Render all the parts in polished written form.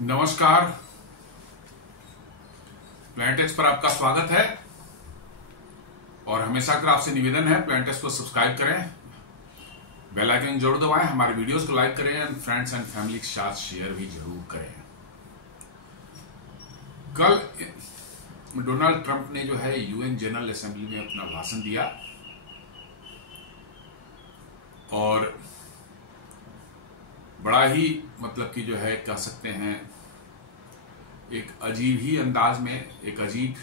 नमस्कार। प्लांटेक्स पर आपका स्वागत है और हमेशा कर आपसे निवेदन है प्लांटेक्स को सब्सक्राइब करें, बेल आइकन जरूर दबाएं, हमारे वीडियोस को लाइक करें एंड फ्रेंड्स एंड फैमिली के साथ शेयर भी जरूर करें। कल डोनाल्ड ट्रंप ने जो है यूएन जनरल असेंबली में अपना भाषण दिया और बड़ा ही मतलब कि जो है कह सकते हैं एक अजीब ही अंदाज में, एक अजीब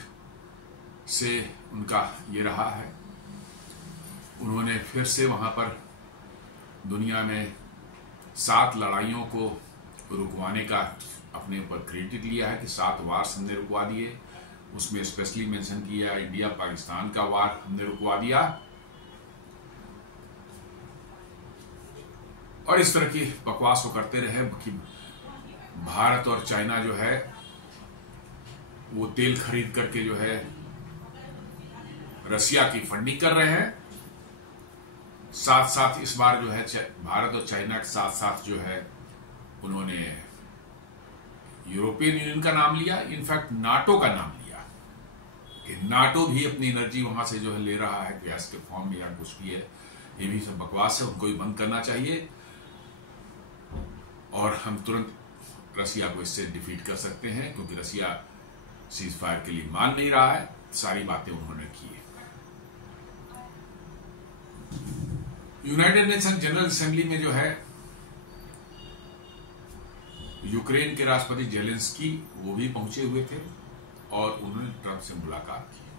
से उनका ये रहा है। उन्होंने फिर से वहां पर दुनिया में 7 लड़ाइयों को रुकवाने का अपने ऊपर क्रेडिट लिया है कि 7 वार हमने रुकवा दिए। उसमें स्पेशली मेंशन किया इंडिया पाकिस्तान का वार हमने रुकवा दिया और इस तरह की बकवास वो करते रहे कि भारत और चाइना जो है वो तेल खरीद करके जो है रसिया की फंडिंग कर रहे हैं। साथ साथ इस बार जो है भारत और चाइना के साथ साथ जो है उन्होंने यूरोपियन यूनियन का नाम लिया, इनफैक्ट नाटो का नाम लिया कि नाटो भी अपनी एनर्जी वहां से जो है ले रहा है गैस के फॉर्म में या कुछ भी है। ये भी सब बकवास है, उनको भी बंद करना चाहिए और हम तुरंत रसिया को इससे डिफीट कर सकते हैं क्योंकि रसिया सीज फायर के लिए मान नहीं रहा है। सारी बातें उन्होंने की है। यूनाइटेड नेशन जनरल असेंबली में जो है यूक्रेन के राष्ट्रपति जेलेंस्की वो भी पहुंचे हुए थे और उन्होंने ट्रंप से मुलाकात की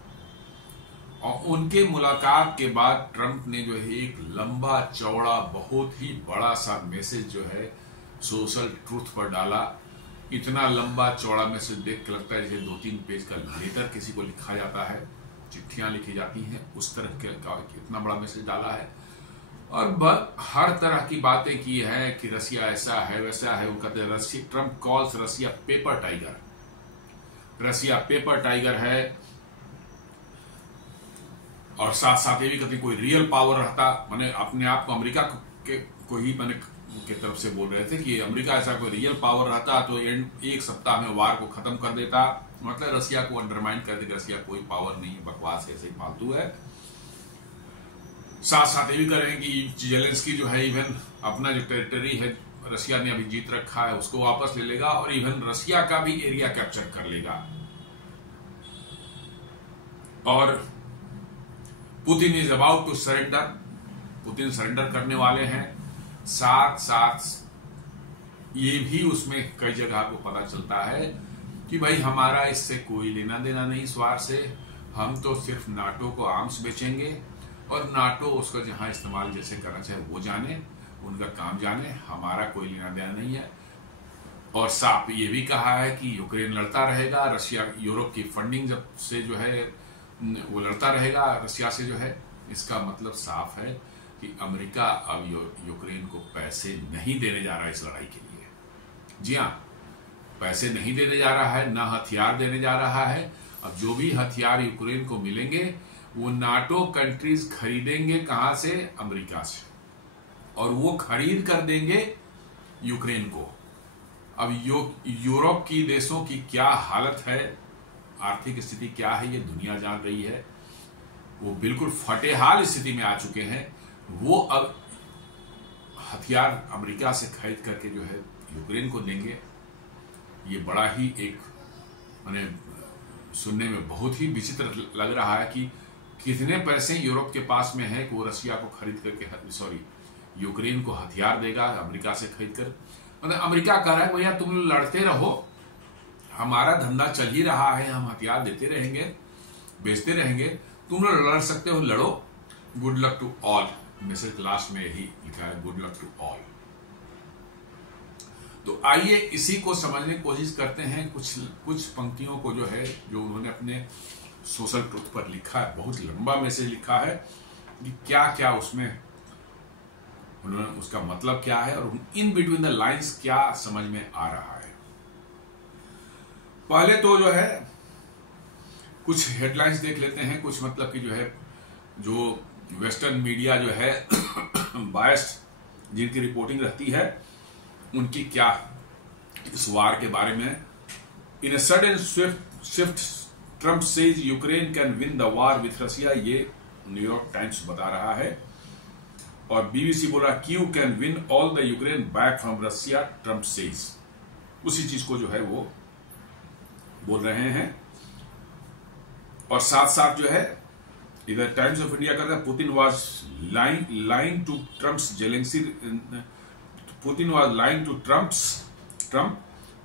और उनके मुलाकात के बाद ट्रंप ने जो है एक लंबा चौड़ा बहुत ही बड़ा सा मैसेज जो है सोशल ट्रूथ पर डाला। इतना लंबा चौड़ा मैसेज देख के लगता है जैसे 2-3 पेज का लेटर किसी को लिखा जाता है, चिट्ठियां लिखी जाती हैं, उस तरह का इतना बड़ा मैसेज डाला है और हर तरह की बातें की है कि रसिया ऐसा है वैसा है। वो कहते हैं ट्रंप कॉल्स रसिया पेपर टाइगर, रसिया पेपर टाइगर है और साथ साथ ये भी कहते कोई रियल पावर रहता, मैंने अपने आप को अमेरिका को ही मैंने की तरफ से बोल रहे थे कि अमेरिका ऐसा कोई रियल पावर रहता तो एक सप्ताह में वार को खत्म कर देता, मतलब रसिया को अंडरमाइन कर देता। रसिया कोई पावर नहीं है, बकवास ऐसे ही फालतू है। साथ साथ ये भी करें कि जेलेंस्की जो है इवन अपना जो टेरिटरी है रसिया ने अभी जीत रखा है उसको वापस ले लेगा और इवन रसिया का भी एरिया कैप्चर कर लेगा और Putin is about to surrender, Putin surrender करने वाले हैं। साथ साथ ये भी उसमें कई जगह को पता चलता है कि भाई हमारा इससे कोई लेना देना नहीं, इस वार से हम तो सिर्फ नाटो को आर्म्स बेचेंगे और नाटो उसका जहां इस्तेमाल जैसे करना चाहे वो जाने, उनका काम जाने, हमारा कोई लेना देना नहीं है। और साफ ये भी कहा है कि यूक्रेन लड़ता रहेगा, रशिया यूरोप की फंडिंग जब से जो है वो लड़ता रहेगा रशिया से जो है। इसका मतलब साफ है कि अमेरिका अब यूक्रेन को पैसे नहीं देने जा रहा है इस लड़ाई के लिए। जी हाँ, पैसे नहीं देने जा रहा है, ना हथियार देने जा रहा है। अब जो भी हथियार यूक्रेन को मिलेंगे वो नाटो कंट्रीज खरीदेंगे, कहां से? अमेरिका से, और वो खरीद कर देंगे यूक्रेन को। अब यूरोप की देशों की क्या हालत है, आर्थिक स्थिति क्या है, ये दुनिया जान रही है। वो बिल्कुल फटेहाल स्थिति में आ चुके हैं। वो अब हथियार अमेरिका से खरीद करके जो है यूक्रेन को देंगे। ये बड़ा ही एक माने सुनने में बहुत ही विचित्र लग रहा है कि कितने पैसे यूरोप के पास में है कि वो रसिया को खरीद करके यूक्रेन को हथियार देगा अमेरिका से खरीद कर। मतलब अमेरिका कह रहा है भैया तुम लड़ते रहो, हमारा धंधा चल ही रहा है, हम हथियार देते रहेंगे, बेचते रहेंगे, तुम लोग लड़ सकते हो, लड़ो, good luck to all. Message last में यही लिखा है, गुड लक टू ऑल। तो आइए इसी को समझने की कोशिश करते हैं, कुछ पंक्तियों को जो है जो उन्होंने अपने सोशल ट्रूथ पर लिखा है। बहुत लंबा मैसेज लिखा है कि क्या क्या उसमें उन्होंने, उसका मतलब क्या है और इन बिटवीन द लाइंस क्या समझ में आ रहा है। पहले तो जो है कुछ हेडलाइंस देख लेते हैं, कुछ मतलब कि जो है जो वेस्टर्न मीडिया जो है बायस्ड जिनकी रिपोर्टिंग रहती है उनकी क्या इस वार के बारे में। In a sudden swift Trump says Ukraine can win the war with Russia, ये न्यूयॉर्क टाइम्स बता रहा है। और बीबीसी बोला Kyiv can win all the Ukraine back from Russia, Trump says. उसी चीज को जो है वो बोल रहे हैं। और साथ साथ जो है इधर टाइम्स ऑफ इंडिया कहता है Putin was lying to Trump's Zelensky, Putin was lying to Trump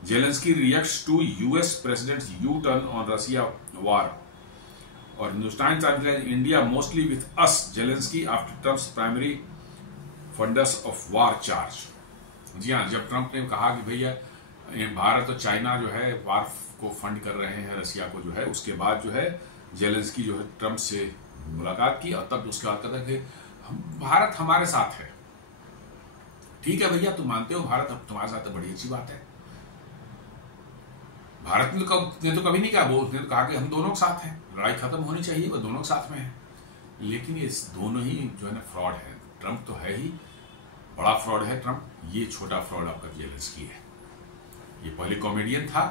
Zelensky reacts to US president's U turn on Russia war. और Hindustan Times India mostly with us Zelensky after Trump's primary funders of war charge. जी हाँ, जब Trump ने कहा कि भैया भारत और China जो है वार को फंड कर रहे हैं रशिया को जो है, उसके बाद जो है जेलेंस्की जो है ट्रंप से मुलाकात की और तब उसके बाद कहता कि भारत हमारे साथ है। ठीक है भैया, तुम मानते हो भारत अब तुम्हारे साथ है, बड़ी अच्छी बात है। भारत ने तो कभी नहीं कहा, वो उसने तो कहा कि हम दोनों के साथ हैं, लड़ाई खत्म होनी चाहिए, वो दोनों के साथ में है। लेकिन ये दोनों ही जो है ना फ्रॉड है। ट्रंप तो है ही बड़ा फ्रॉड है ट्रंप, ये छोटा फ्रॉड आपका जेलेंस्की है। ये पहले कॉमेडियन था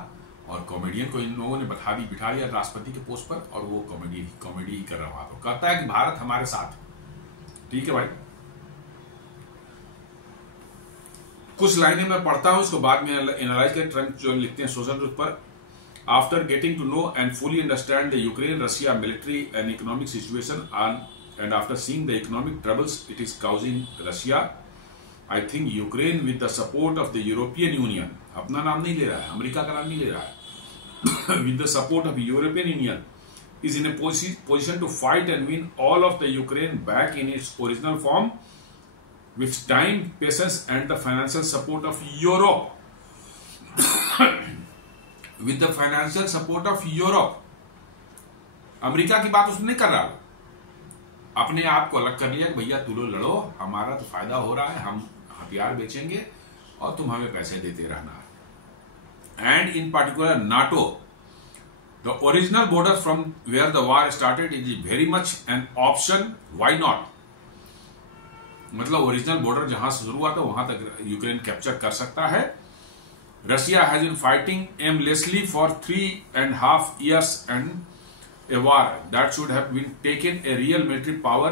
और कॉमेडियन को इन लोगों ने बिठा दिया राष्ट्रपति के पोस्ट पर और वो कॉमेडी ही कर रहा था। कहता है कि भारत हमारे साथ है। ठीक है भाई, कुछ लाइनें मैं पढ़ता हूं, इसको बाद में एनालाइज करें। ट्रंप जो लिखते हैं सोशल ट्रूथ पर, after getting to know and fully understand the Ukraine Russia military and economic situation and after seeing the economic troubles it is causing Russia, I think Ukraine with the support of the European Union, अपना नाम नहीं ले रहा है, America का नाम नहीं ले रहा है, with the support of European union is in a position to fight and win all of the Ukraine back in its original form with time, patience and the financial support of Europe. With the financial support of Europe. America की बात उसने नहीं कर रहा, अपने आप को अलग कर लिया कि भैया तुम लोग लड़ो, हमारा तो फायदा हो रहा है, हम हथियार बेचेंगे और तुम हमें पैसे देते रहना। And in particular NATO, the original border from where the war started is very much an option, why not? मतलब ओरिजिनल बॉर्डर जहां से शुरू हुआ था वहां तक यूक्रेन कैप्चर कर सकता है। Russia has been fighting aimlessly for 3.5 years and a war that should have been taken a real military power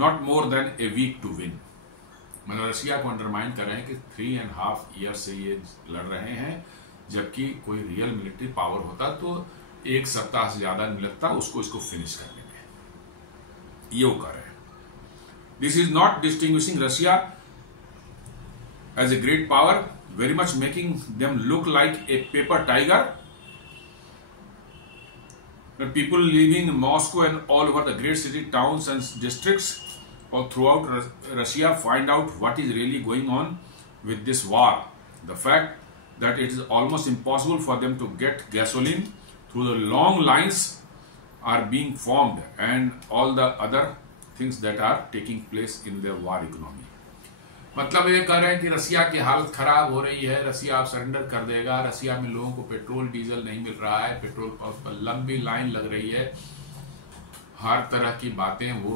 not more than a week to win। मतलब रशिया को अंडरमाइन कर रहे हैं कि 3.5 years से ये लड़ रहे हैं, जबकि कोई रियल मिलिट्री पावर होता तो एक सप्ताह से ज्यादा नहीं लगता उसको इसको फिनिश करने में। ये वो कर रहे हैं। This is not distinguishing Russia as a great power, very much making them look like a paper tiger. People living in Moscow and all over the great city towns and districts और throughout Russia find out what is really going on with this war, the fact that it is almost impossible for them to get gasoline through the long lines are being formed and all the other things that are taking place in their war economy। मतलब ये कह रहे हैं कि रसिया की हालत खराब हो रही है, रसिया अब सरेंडर कर देगा, रसिया में लोगों को पेट्रोल डीजल नहीं मिल रहा है, पेट्रोल पंप पर लंबी लाइन लग रही है, हर तरह की बातें वो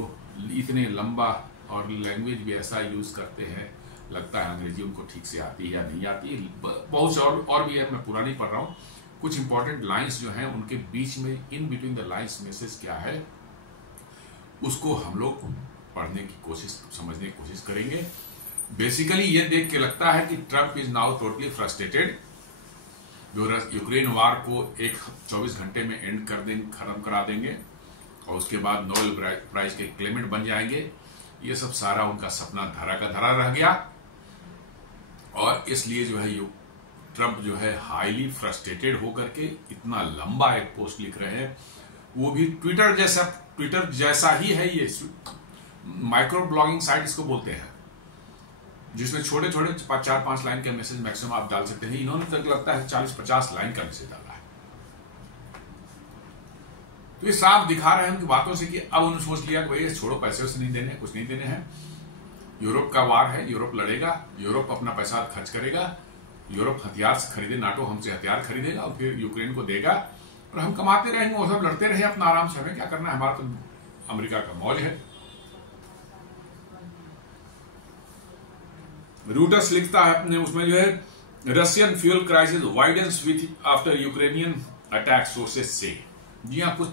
इतने लंबा और लैंग्वेज भी ऐसा यूज करते हैं, लगता है अंग्रेजी उनको ठीक से आती है या नहीं आती। बहुत से और भी है, मैं पूरा नहीं पढ़ रहा हूँ। कुछ इंपॉर्टेंट लाइंस जो हैं उनके बीच में, in between the lines message क्या है उसको हम लोग पढ़ने की कोशिश, समझने की कोशिश करेंगे। बेसिकली ये देख के लगता है कि Trump is now totally frustrated, जो यूक्रेन वार को 24 घंटे में एंड कर देंगे, खत्म करा देंगे और उसके बाद नोबेल प्राइज के क्लेमेंट बन जाएंगे। ये सब सारा उनका सपना धरा का धरा रह गया और इसलिए जो है ट्रंप जो है हाईली फ्रस्ट्रेटेड होकर के इतना लंबा एक पोस्ट लिख रहे हैं, वो भी ट्विटर जैसा ही है। ये माइक्रो ब्लॉगिंग साइट इसको बोलते हैं, जिसमें छोटे छोटे 4-5 लाइन का मैसेज मैक्सिमम आप डाल सकते हैं। इन्होंने तक लगता है 40-50 लाइन का मैसेज डाला है। तो ये साफ दिखा रहे हैं उनकी बातों से कि अब उन्होंने सोच लिया कि भाई छोड़ो, पैसे से नहीं देने, कुछ नहीं देने हैं। यूरोप का वार है, यूरोप लड़ेगा, यूरोप अपना पैसा खर्च करेगा, यूरोप हथियार खरीदे, नाटो हमसे हथियार खरीदेगा और फिर यूक्रेन को देगा और हम कमाते रहेंगे, वो सब लड़ते रहे अपना आराम से, हमें क्या करना है, हमारा तो अमेरिका का मौज है। रूटर्स लिखता है अपने उसमें जो है, Russian fuel crisis widens with after Ukrainian attack, sources से। जी हाँ, कुछ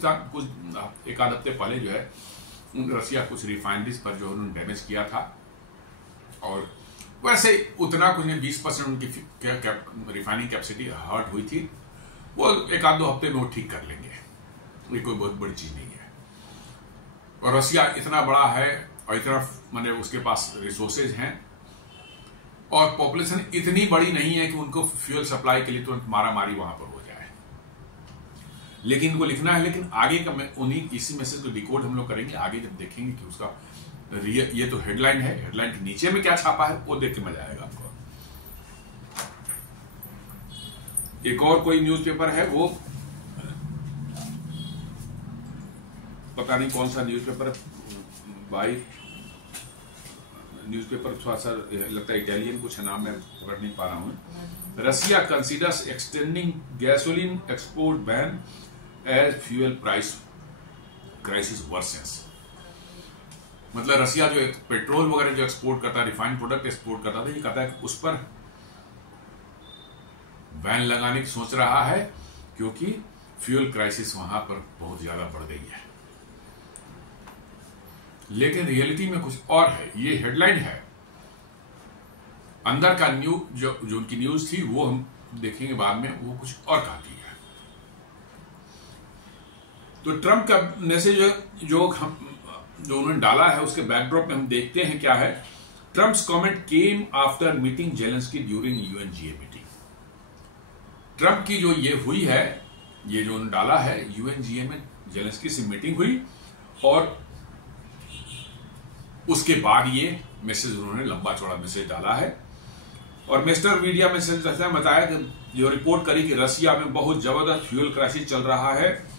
एक आध हफ्ते पहले जो है रशिया कुछ रिफाइनरीज पर जो उन्होंने डैमेज किया था, और वैसे उतना कुछ नहीं, 20% उनकी रिफाइनिंग कैपेसिटी हर्ट हुई थी, वो एक आध दो हफ्ते में वो ठीक कर लेंगे, ये कोई बहुत बड़ी चीज नहीं है। और रशिया इतना बड़ा है और इतना माने उसके पास रिसोर्सेज हैं, और पॉपुलेशन इतनी बड़ी नहीं है कि उनको फ्यूल सप्लाई के लिए तुरंत मारामारी वहां पर हो जाए। लेकिन इनको लिखना है, लेकिन आगे का मैं उन्हीं इसी मैसेज को डिकोड हम लोग करेंगे आगे जब देखेंगे कि उसका ये तो हेडलाइन है, हेडलाइन के नीचे में क्या छापा है वो देख के मजा आएगा आपको। एक और कोई न्यूज़पेपर है, वो पता नहीं कौन सा न्यूज़पेपर भाई, न्यूज़पेपर थोड़ा सा लगता है इटालियन कुछ है नाम, मैं पकड़ नहीं पा रहा हूं। Russia considers extending gasoline export ban as fuel price crisis worsens. मतलब रशिया जो पेट्रोल वगैरह जो एक्सपोर्ट करता है, रिफाइंड प्रोडक्ट एक्सपोर्ट करता था, ये कहता है कि उस पर बैन लगाने की सोच रहा है, क्योंकि फ्यूल क्राइसिस वहां पर बहुत ज्यादा बढ़ गई है। लेकिन रियलिटी में कुछ और है, ये हेडलाइन है, अंदर का न्यूज जो उनकी न्यूज थी वो हम देखेंगे बाद में, वो कुछ और कहती है। तो ट्रंप का मैसेज जो उन्होंने डाला है उसके बैकड्रॉप में हम देखते हैं क्या है। Trump's comment came after meeting Zelensky during UNGA meeting. Trump की जो ये हुई है, ये जो उन्होंने डाला है, यूएनजीए में जेलेंस्की से मीटिंग हुई और उसके बाद ये मैसेज उन्होंने लंबा चौड़ा मैसेज डाला है। और मिस्टर मीडिया मैसेज बताया कि जो रिपोर्ट करी कि रशिया में बहुत जबरदस्त फ्यूल क्राइसिस चल रहा है।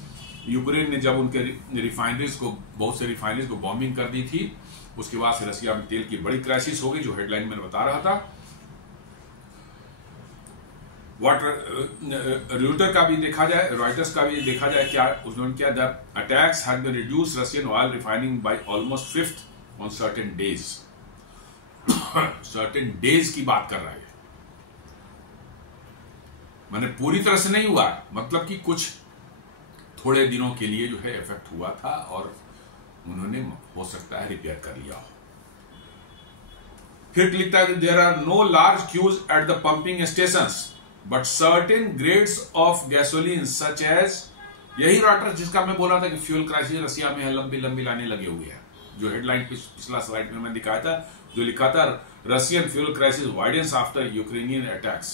यूक्रेन ने जब उनके रिफाइनरीज को, बहुत से रिफाइनरीज को बॉम्बिंग कर दी थी, उसके बाद से रशिया में तेल की बड़ी क्राइसिस हो गई, जो हेडलाइन मैंने बता रहा था। रॉयटर्स का भी देखा जाए, रॉयटर्स का भी देखा जाए क्या उन्होंने क्या, the attacks have been reduce Russian oil refining by almost 5th on certain days. Certain days की बात कर रहा है, मैंने पूरी तरह से नहीं हुआ, मतलब कि कुछ थोड़े दिनों के लिए जो है इफेक्ट हुआ था और उन्होंने हो सकता है रिपेयर कर लिया हो। फिर लिखता है कि there are no large queues at the pumping stations but certain grades of gasoline such as, यही रॉयटर्स जिसका मैं बोला था कि फ्यूल क्राइसिस रशिया में है, लंबी लंबी लाने लगे हुए हैं, जो हेडलाइन पिछला स्लाइड में मैंने दिखाया था, जो लिखा था Russian fuel crisis widens after Ukrainian attacks,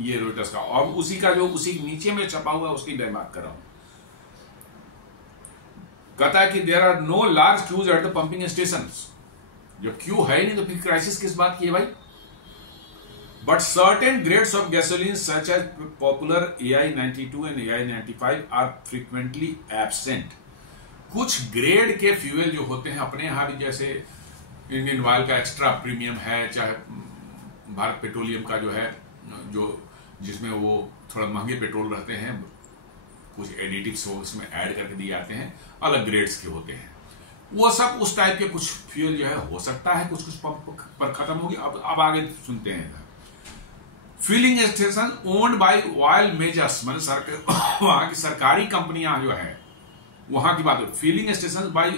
ये रॉयटर्स का। और उसी का जो उसी नीचे में छपा हुआ है उसकी मैं बात कर रहा हूं। कहता है कि there are no large queues at the pumping station. जब क्यू है ही नहीं तो फिर क्राइसिस किस बात की है भाई। But certain grades of gasoline such as popular AI-92 and AI-95 are frequently absent. कुछ ग्रेड के फ्यूल जो होते हैं अपने यहां भी, जैसे इंडियन ऑयल का एक्स्ट्रा प्रीमियम है, चाहे भारत पेट्रोलियम का जो है, जो जिसमें वो थोड़ा महंगे पेट्रोल रहते हैं, कुछ एडिटिव्स वो उसमें ऐड करके दिए जाते हैं, अलग ग्रेड्स के होते हैं, वो सब उस टाइप के कुछ फ्यूल जो है हो सकता है कुछ कुछ पंप पर खत्म होगी। अब आगे सुनते हैं। Filling station owned by oil majors, मतलब वहां की सरकारी कंपनियां जो है वहां की बात हो। Filling station by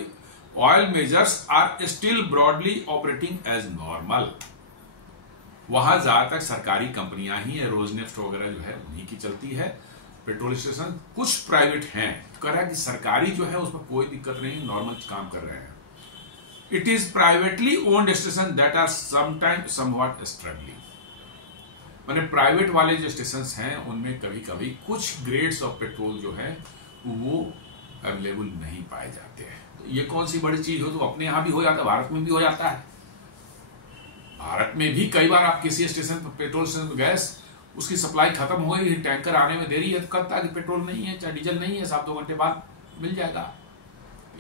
oil majors are still broadly operating as normal. वहां ज्यादातर सरकारी कंपनियां ही है, रोजनेफ्ट वगैरह जो है उन्हीं की चलती है। पेट्रोल स्टेशन कुछ प्राइवेट हैं, कह रहा है कि सरकारी जो है उसमें कोई दिक्कत नहीं, नॉर्मल काम कर रहे हैं। It is privately owned station that are sometime somewhat struggling, माने प्राइवेट वाले जो स्टेशन हैं उनमें कभी कभी कुछ ग्रेड्स ऑफ पेट्रोल जो है वो अवेलेबल नहीं पाए जाते हैं। तो ये कौन सी बड़ी चीज हो, तो अपने यहां भी हो जाता है, भारत में भी हो जाता है। भारत में भी कई बार आप किसी स्टेशन पर, पेट्रोल स्टेशन पर गैस उसकी सप्लाई खत्म हो गई, टैंकर आने में देरी है, तो कहता है कि पेट्रोल नहीं है, चाहे डीजल नहीं है, 7-2 घंटे बाद मिल जाएगा।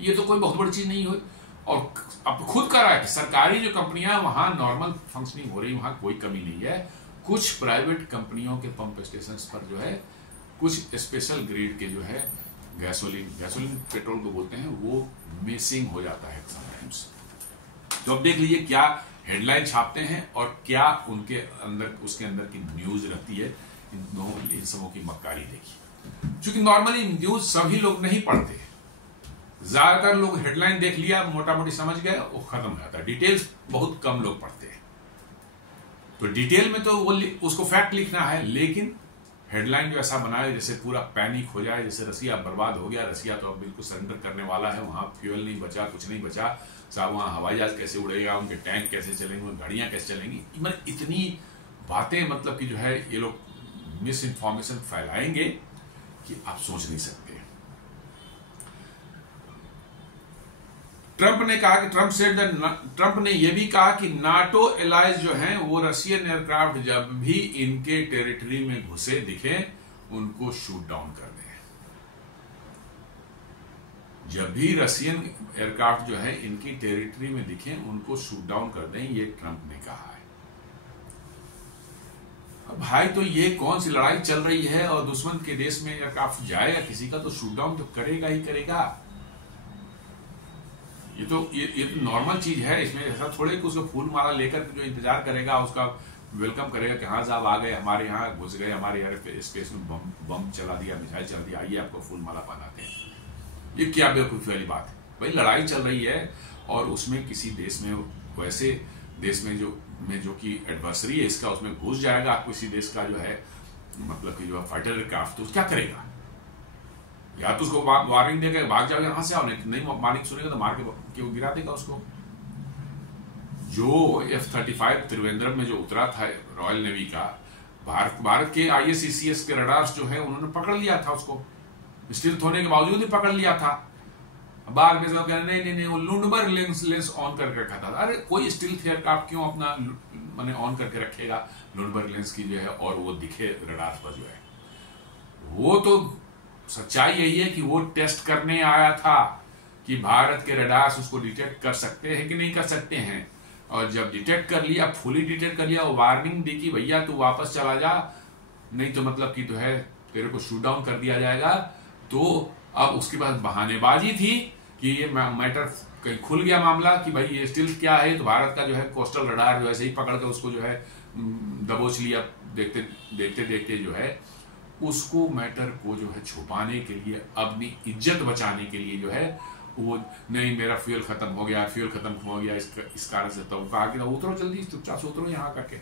ये तो कोई बहुत बड़ी चीज नहीं हुई। और अब खुद कह रहा है कि सरकारी जो कंपनियां वहां नॉर्मल फंक्शनिंग हो रही, वहां कोई कमी नहीं है। कुछ प्राइवेट कंपनियों के पंप स्टेशन पर जो है कुछ स्पेशल ग्रेड के जो है गैसोलीन पेट्रोल को बोलते हैं, वो मिसिंग हो जाता है समटाइम्स। तो अब देख लीजिए क्या हेडलाइन छापते हैं और क्या उनके अंदर उसके अंदर की न्यूज रहती है, इन सबों की मक्कारी देखिए। क्योंकि नॉर्मली न्यूज सभी लोग नहीं पढ़ते, ज्यादातर लोग हेडलाइन देख लिया, मोटा मोटी समझ गए, वो खत्म हो जाता है। डिटेल्स बहुत कम लोग पढ़ते हैं। तो डिटेल में तो वो उसको फैक्ट लिखना है, लेकिन हेडलाइन जो ऐसा बनाए जैसे पूरा पैनिक हो जाए, जैसे रसिया बर्बाद हो गया, रसिया तो अब बिल्कुल सरेंडर करने वाला है, वहां फ्यूल नहीं बचा, कुछ नहीं बचा, साहब वहां हवाई जहाज कैसे उड़ेगा, उनके टैंक कैसे चलेंगे, गाड़ियां कैसे चलेंगी, मतलब इतनी बातें, मतलब कि जो है ये लोग मिस इन्फॉर्मेशन फैलाएंगे कि आप सोच नहीं सकते। ट्रंप ने यह भी कहा कि नाटो एलाइज जो हैं वो रशियन एयरक्राफ्ट जब भी इनके टेरिटरी में घुसे दिखे उनको शूट डाउन कर दें। जब भी रशियन एयरक्राफ्ट जो है इनकी टेरिटरी में दिखे उनको शूट डाउन कर दें, ये ट्रंप ने कहा है। अब भाई तो ये कौन सी लड़ाई चल रही है, और दुश्मन के देश में एयरक्राफ्ट जाएगा किसी का तो शूट डाउन तो करेगा ही करेगा। ये तो नॉर्मल चीज है। इसमें ऐसा थोड़े कि उसको फूल माला लेकर जो इंतजार करेगा, उसका वेलकम करेगा कि हाँ साहब आ गए, हमारे यहाँ घुस गए, हमारे एयर स्पेस में बम चला दिया, मिसाइल चला दिया, आइए आपको फूल माला पहनाते हैं। ये क्या बेवकूफी वाली बात है भाई। लड़ाई चल रही है और उसमें किसी देश में, वैसे देश में जो कि एडवर्सरी है इसका, उसमें घुस जाएगा आपको किसी देश का जो है, मतलब कि जो फाइटर एयरक्राफ्ट, तो क्या करेगा? या तो उसको वार्निंग देगा भाग जाओगे यहां से आओ, नहीं मालिक सुनेगा तो मार के वो गिरा देगा उसको। जो F-35 त्रिवेंद्रम में जो उतरा था रॉयल नेवी का, भारत के ISCCS के रडार्स जो है उन्होंने पकड़ लिया था उसको, स्टिल्थ होने के बावजूद ही पकड़ लिया था। बाद में सब कह रहे नहीं वो लुंडबर्ग लेंस ऑन करके रखा था। अरे कोई स्टिल्थ एयरक्राफ्ट क्यों अपना मैंने ऑन करके रखेगा लुंडबर्ग लेंस की जो है, और वो दिखे रडार्स पर जो है। वो तो सच्चाई यही है कि वो टेस्ट करने आया था कि भारत के रडार्स उसको डिटेक्ट कर सकते हैं कि नहीं कर सकते हैं, और जब डिटेक्ट कर लिया, फुली डिटेक्ट कर लिया, वो वार्निंग दी कि भैया तू वापस चला जा, नहीं तो मतलब कि जो है तेरे को शूट डाउन कर दिया जाएगा। तो अब उसके पास बहानेबाजी थी कि ये मैटर कहीं खुल गया मामला कि भाई ये स्टिल्थ क्या है, तो भारत का जो है कोस्टल रडार जो ऐसे ही पकड़ के उसको जो है दबोच लिया, देखते देखते देखते जो है उसको मैटर को जो है छुपाने के लिए, अपनी इज्जत बचाने के लिए जो है वो, नहीं मेरा फ्यूल खत्म हो गया, इस कारण से, तो कहा कि उतरो जल्दी, चुपचाप से उतरो यहाँ करके।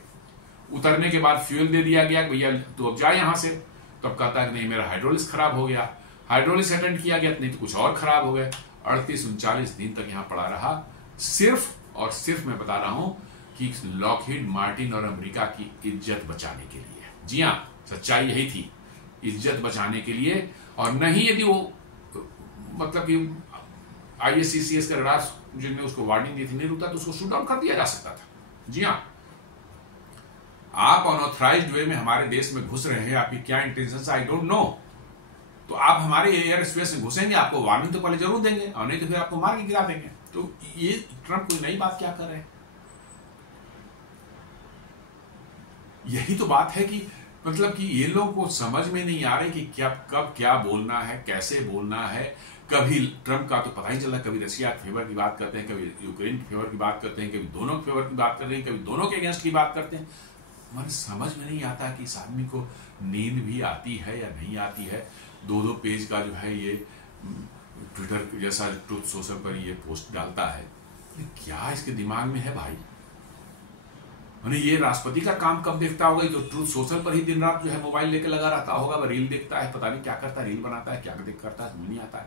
उतरने के बाद फ्यूल दे दिया गया, भैया तो अब जाए यहाँ से। तब कहता है नहीं मेरा हाइड्रोलिक्स खराब हो गया, हाइड्रोलिक्स अटेंड किया गया, नहीं तो कुछ और खराब हो गए। 38-39 दिन तक यहाँ पड़ा रहा, सिर्फ और सिर्फ मैं बता रहा हूं कि लॉकहीड मार्टिन और अमेरिका की इज्जत बचाने के लिए। जी हाँ, सच्चाई यही थी, इज्जत बचाने के लिए। और नहीं यदि वो मतलब कि ISCCS के रडार्स जिनने उसको वार्निंग दी थी नहीं रुकता तो उसको शूट डाउन कर दिया जा सकता था। जी हाँ, आप अनऑथराइज्ड वे में हमारे देश में घुस रहे हैं, आपकी क्या इंटेंशन आई डोंट नो। तो आप हमारे एयर स्पेस में घुसेंगे, आपको वार्निंग तो पहले जरूर देंगे, और नहीं तो फिर आपको मार के गिरा देंगे। तो ये ट्रंप कोई नई बात क्या कर रहे हैं? यही तो बात है कि मतलब कि ये लोगों को समझ में नहीं आ रही कि क्या कब क्या बोलना है, कैसे बोलना है। कभी ट्रंप का तो पता ही चला, कभी रशिया के फेवर की बात करते हैं, कभी यूक्रेन के फेवर की बात करते हैं, कभी दोनों के फेवर की बात करते हैं, कभी दोनों के अगेंस्ट की बात करते हैं। मन समझ में नहीं आता कि इस आदमी को नींद भी आती है या नहीं आती है। 2-2 पेज का जो है ये ट्विटर जैसा ट्रुथ सोशल पर ये पोस्ट डालता है, क्या इसके दिमाग में है भाई? ये राष्ट्रपति का काम कब देखता होगा? तो ट्रुथ सोशल पर ही दिन रात जो है मोबाइल लेकर लगा रहता होगा, वह रील देखता है, पता नहीं क्या करता है, रील बनाता है, क्या करता है, समझ नहीं आता है।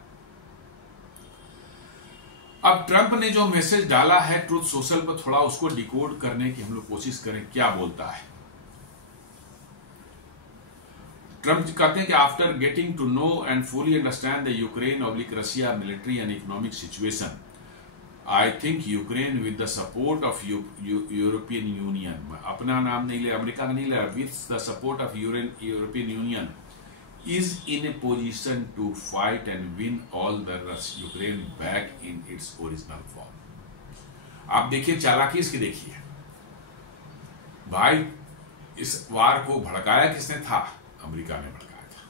अब ट्रंप ने जो मैसेज डाला है ट्रुथ सोशल पर, थोड़ा उसको डिकोड करने की हम लोग कोशिश करें, क्या बोलता है। ट्रंप कहते हैं कि after getting to know and fully understand the Ukraine Russia military and economic situation, I think Ukraine with the support of European Union, अपना नाम नहीं ले, अमेरिका का नहीं ले, with the support of European Union is in a position to fight and win all the Ukraine back in its original form। आप देखिए चालाकी इसकी, देखिए भाई, इस वार को भड़काया किसने था? अमेरिका ने भड़काया था।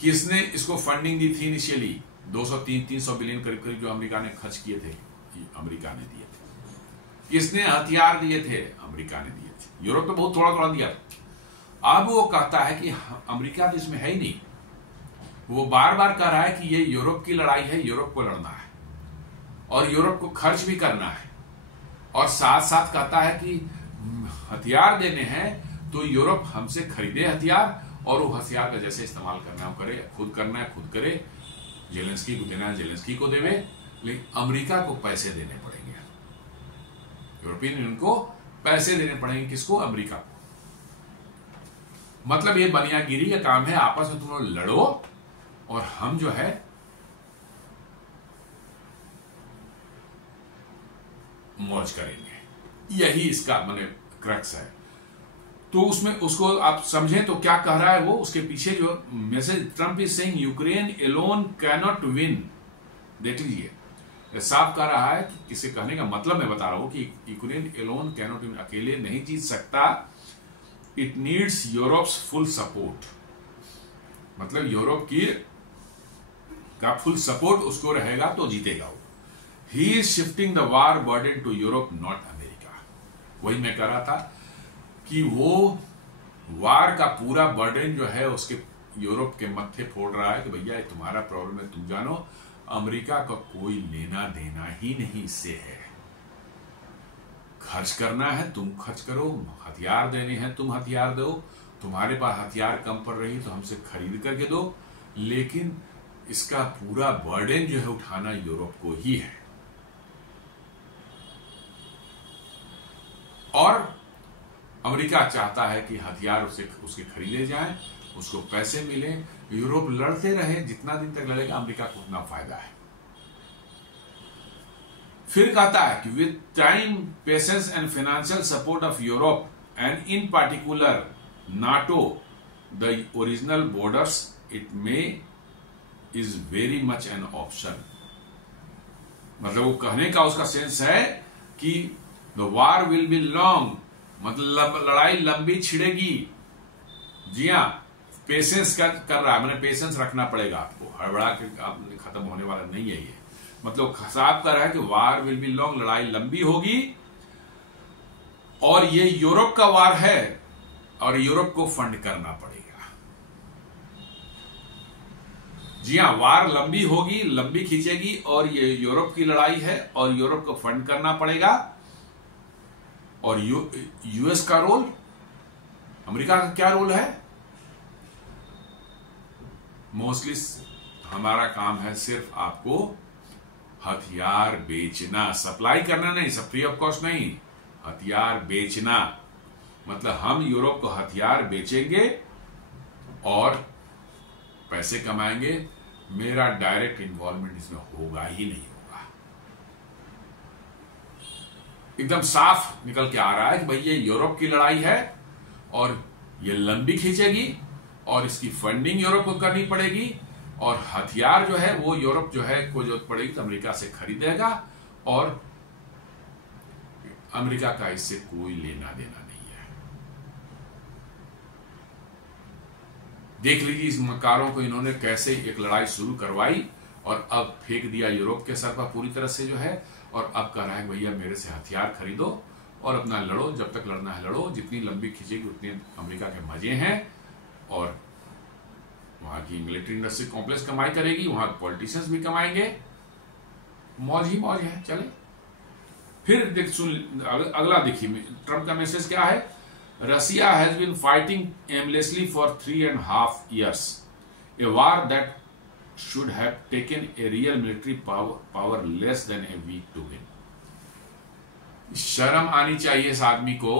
किसने इसको फंडिंग दी थी इनिशियली? 200-300 बिलियन करीब करीब जो अमेरिका ने खर्च किए थे, अमेरिका ने दिए थे। किसने हथियार दिए थे? अमेरिका ने दिए थे। यूरोप तो बहुत थोड़ा थोड़ा दिया। अब वो कहता है कि अमेरिका तो इसमें है ही नहीं। वो बार बार कह रहा है कि ये यूरोप की लड़ाई है, यूरोप को लड़ना है और यूरोप को खर्च भी करना है, और साथ साथ कहता है कि हथियार देने हैं तो यूरोप हमसे खरीदे हथियार, और वो हथियार का जैसे इस्तेमाल करना है वो करे, खुद करना है खुद करे, जेलेंस्की को देना है जेलेंस्की को देवे, लेकिन अमेरिका को पैसे देने पड़ेंगे, यूरोपियन यूनियन को पैसे देने पड़ेंगे। किसको? अमेरिका को। मतलब ये बनियागिरी का काम है, आपस में तुम लोग लड़ो और हम जो है मौज करेंगे। यही इसका माने क्रक्स है। तो उसमें उसको आप समझें तो क्या कह रहा है वो, उसके पीछे जो message, Trump is saying Ukraine alone cannot win. देख लीजिए, साफ कह रहा है कि किसे कहने का मतलब मैं बता रहा हूं कि यूक्रेन एलोन कैनॉट विन, अकेले नहीं जीत सकता, it needs Europe's full support. मतलब यूरोप की का फुल सपोर्ट उसको रहेगा तो जीतेगा वो। He is shifting the war burden to Europe not America. वही मैं कह रहा था कि वो वार का पूरा बर्डन जो है उसके यूरोप के मत्थे फोड़ रहा है कि भैया ये तुम्हारा प्रॉब्लम है, तुम जानो, अमेरिका का कोई लेना देना ही नहीं इससे है। खर्च करना है तुम खर्च करो, हथियार देने हैं तुम हथियार दो, तुम्हारे पास हथियार कम पड़ रही तो हमसे खरीद करके दो, लेकिन इसका पूरा बर्डन जो है उठाना यूरोप को ही है। और अमेरिका चाहता है कि हथियार उसके खरीदे जाएं, उसको पैसे मिले, यूरोप लड़ते रहे, जितना दिन तक लड़ेगा अमेरिका को उतना फायदा है। फिर कहता है कि with time, patience and financial support of Europe and in particular NATO, the original borders, it may is very much an option. मतलब वो कहने का उसका सेंस है कि the war will be long, मतलब लड़ाई लंबी छिड़ेगी। जी हाँ, पेशेंस कर रहा है, मैंने पेशेंस रखना पड़ेगा आपको, हड़बड़ा के खत्म होने वाला नहीं है ये। मतलब साफ कर रहा है कि वार विल बी लॉन्ग, लड़ाई लंबी होगी, और ये यूरोप का वार है और यूरोप को फंड करना पड़ेगा। जी हाँ, वार लंबी होगी, लंबी खींचेगी, और ये यूरोप की लड़ाई है और यूरोप को फंड करना पड़ेगा। और यूएस का रोल, अमेरिका का क्या रोल है? मोस्टली हमारा काम है सिर्फ आपको हथियार बेचना, सप्लाई करना नहीं, सब फ्री ऑफ कॉस्ट नहीं, हथियार बेचना। मतलब हम यूरोप को हथियार बेचेंगे और पैसे कमाएंगे, मेरा डायरेक्ट इन्वॉल्वमेंट इसमें होगा ही नहीं होगा। एकदम साफ निकल के आ रहा है कि भाई ये यूरोप की लड़ाई है और ये लंबी खींचेगी और इसकी फंडिंग यूरोप को करनी पड़ेगी, और हथियार जो है वो यूरोप जो है कोई जरूरत पड़ेगी तो अमेरिका से खरीदेगा, और अमेरिका का इससे कोई लेना देना नहीं है। देख लीजिए इस मकारों को इन्होंने कैसे एक लड़ाई शुरू करवाई और अब फेंक दिया यूरोप के सर पर पूरी तरह से जो है, और अब कह रहा है भैया मेरे से हथियार खरीदो और अपना लड़ो, जब तक लड़ना है लड़ो, जितनी लंबी खींचेगी उतनी अमेरिका के मजे हैं, और वहां की मिलिट्री इंडस्ट्री कॉम्प्लेक्स कमाई करेगी, वहां पॉलिटिशियंस भी कमाएंगे, मौज ही मौज है। चले फिर सुन अगला देखिए ट्रंप का मैसेज क्या है। Russia has been fighting aimlessly for 3.5 years, a war that should have taken a real military power less than a week to win. शर्म आनी चाहिए इस आदमी को।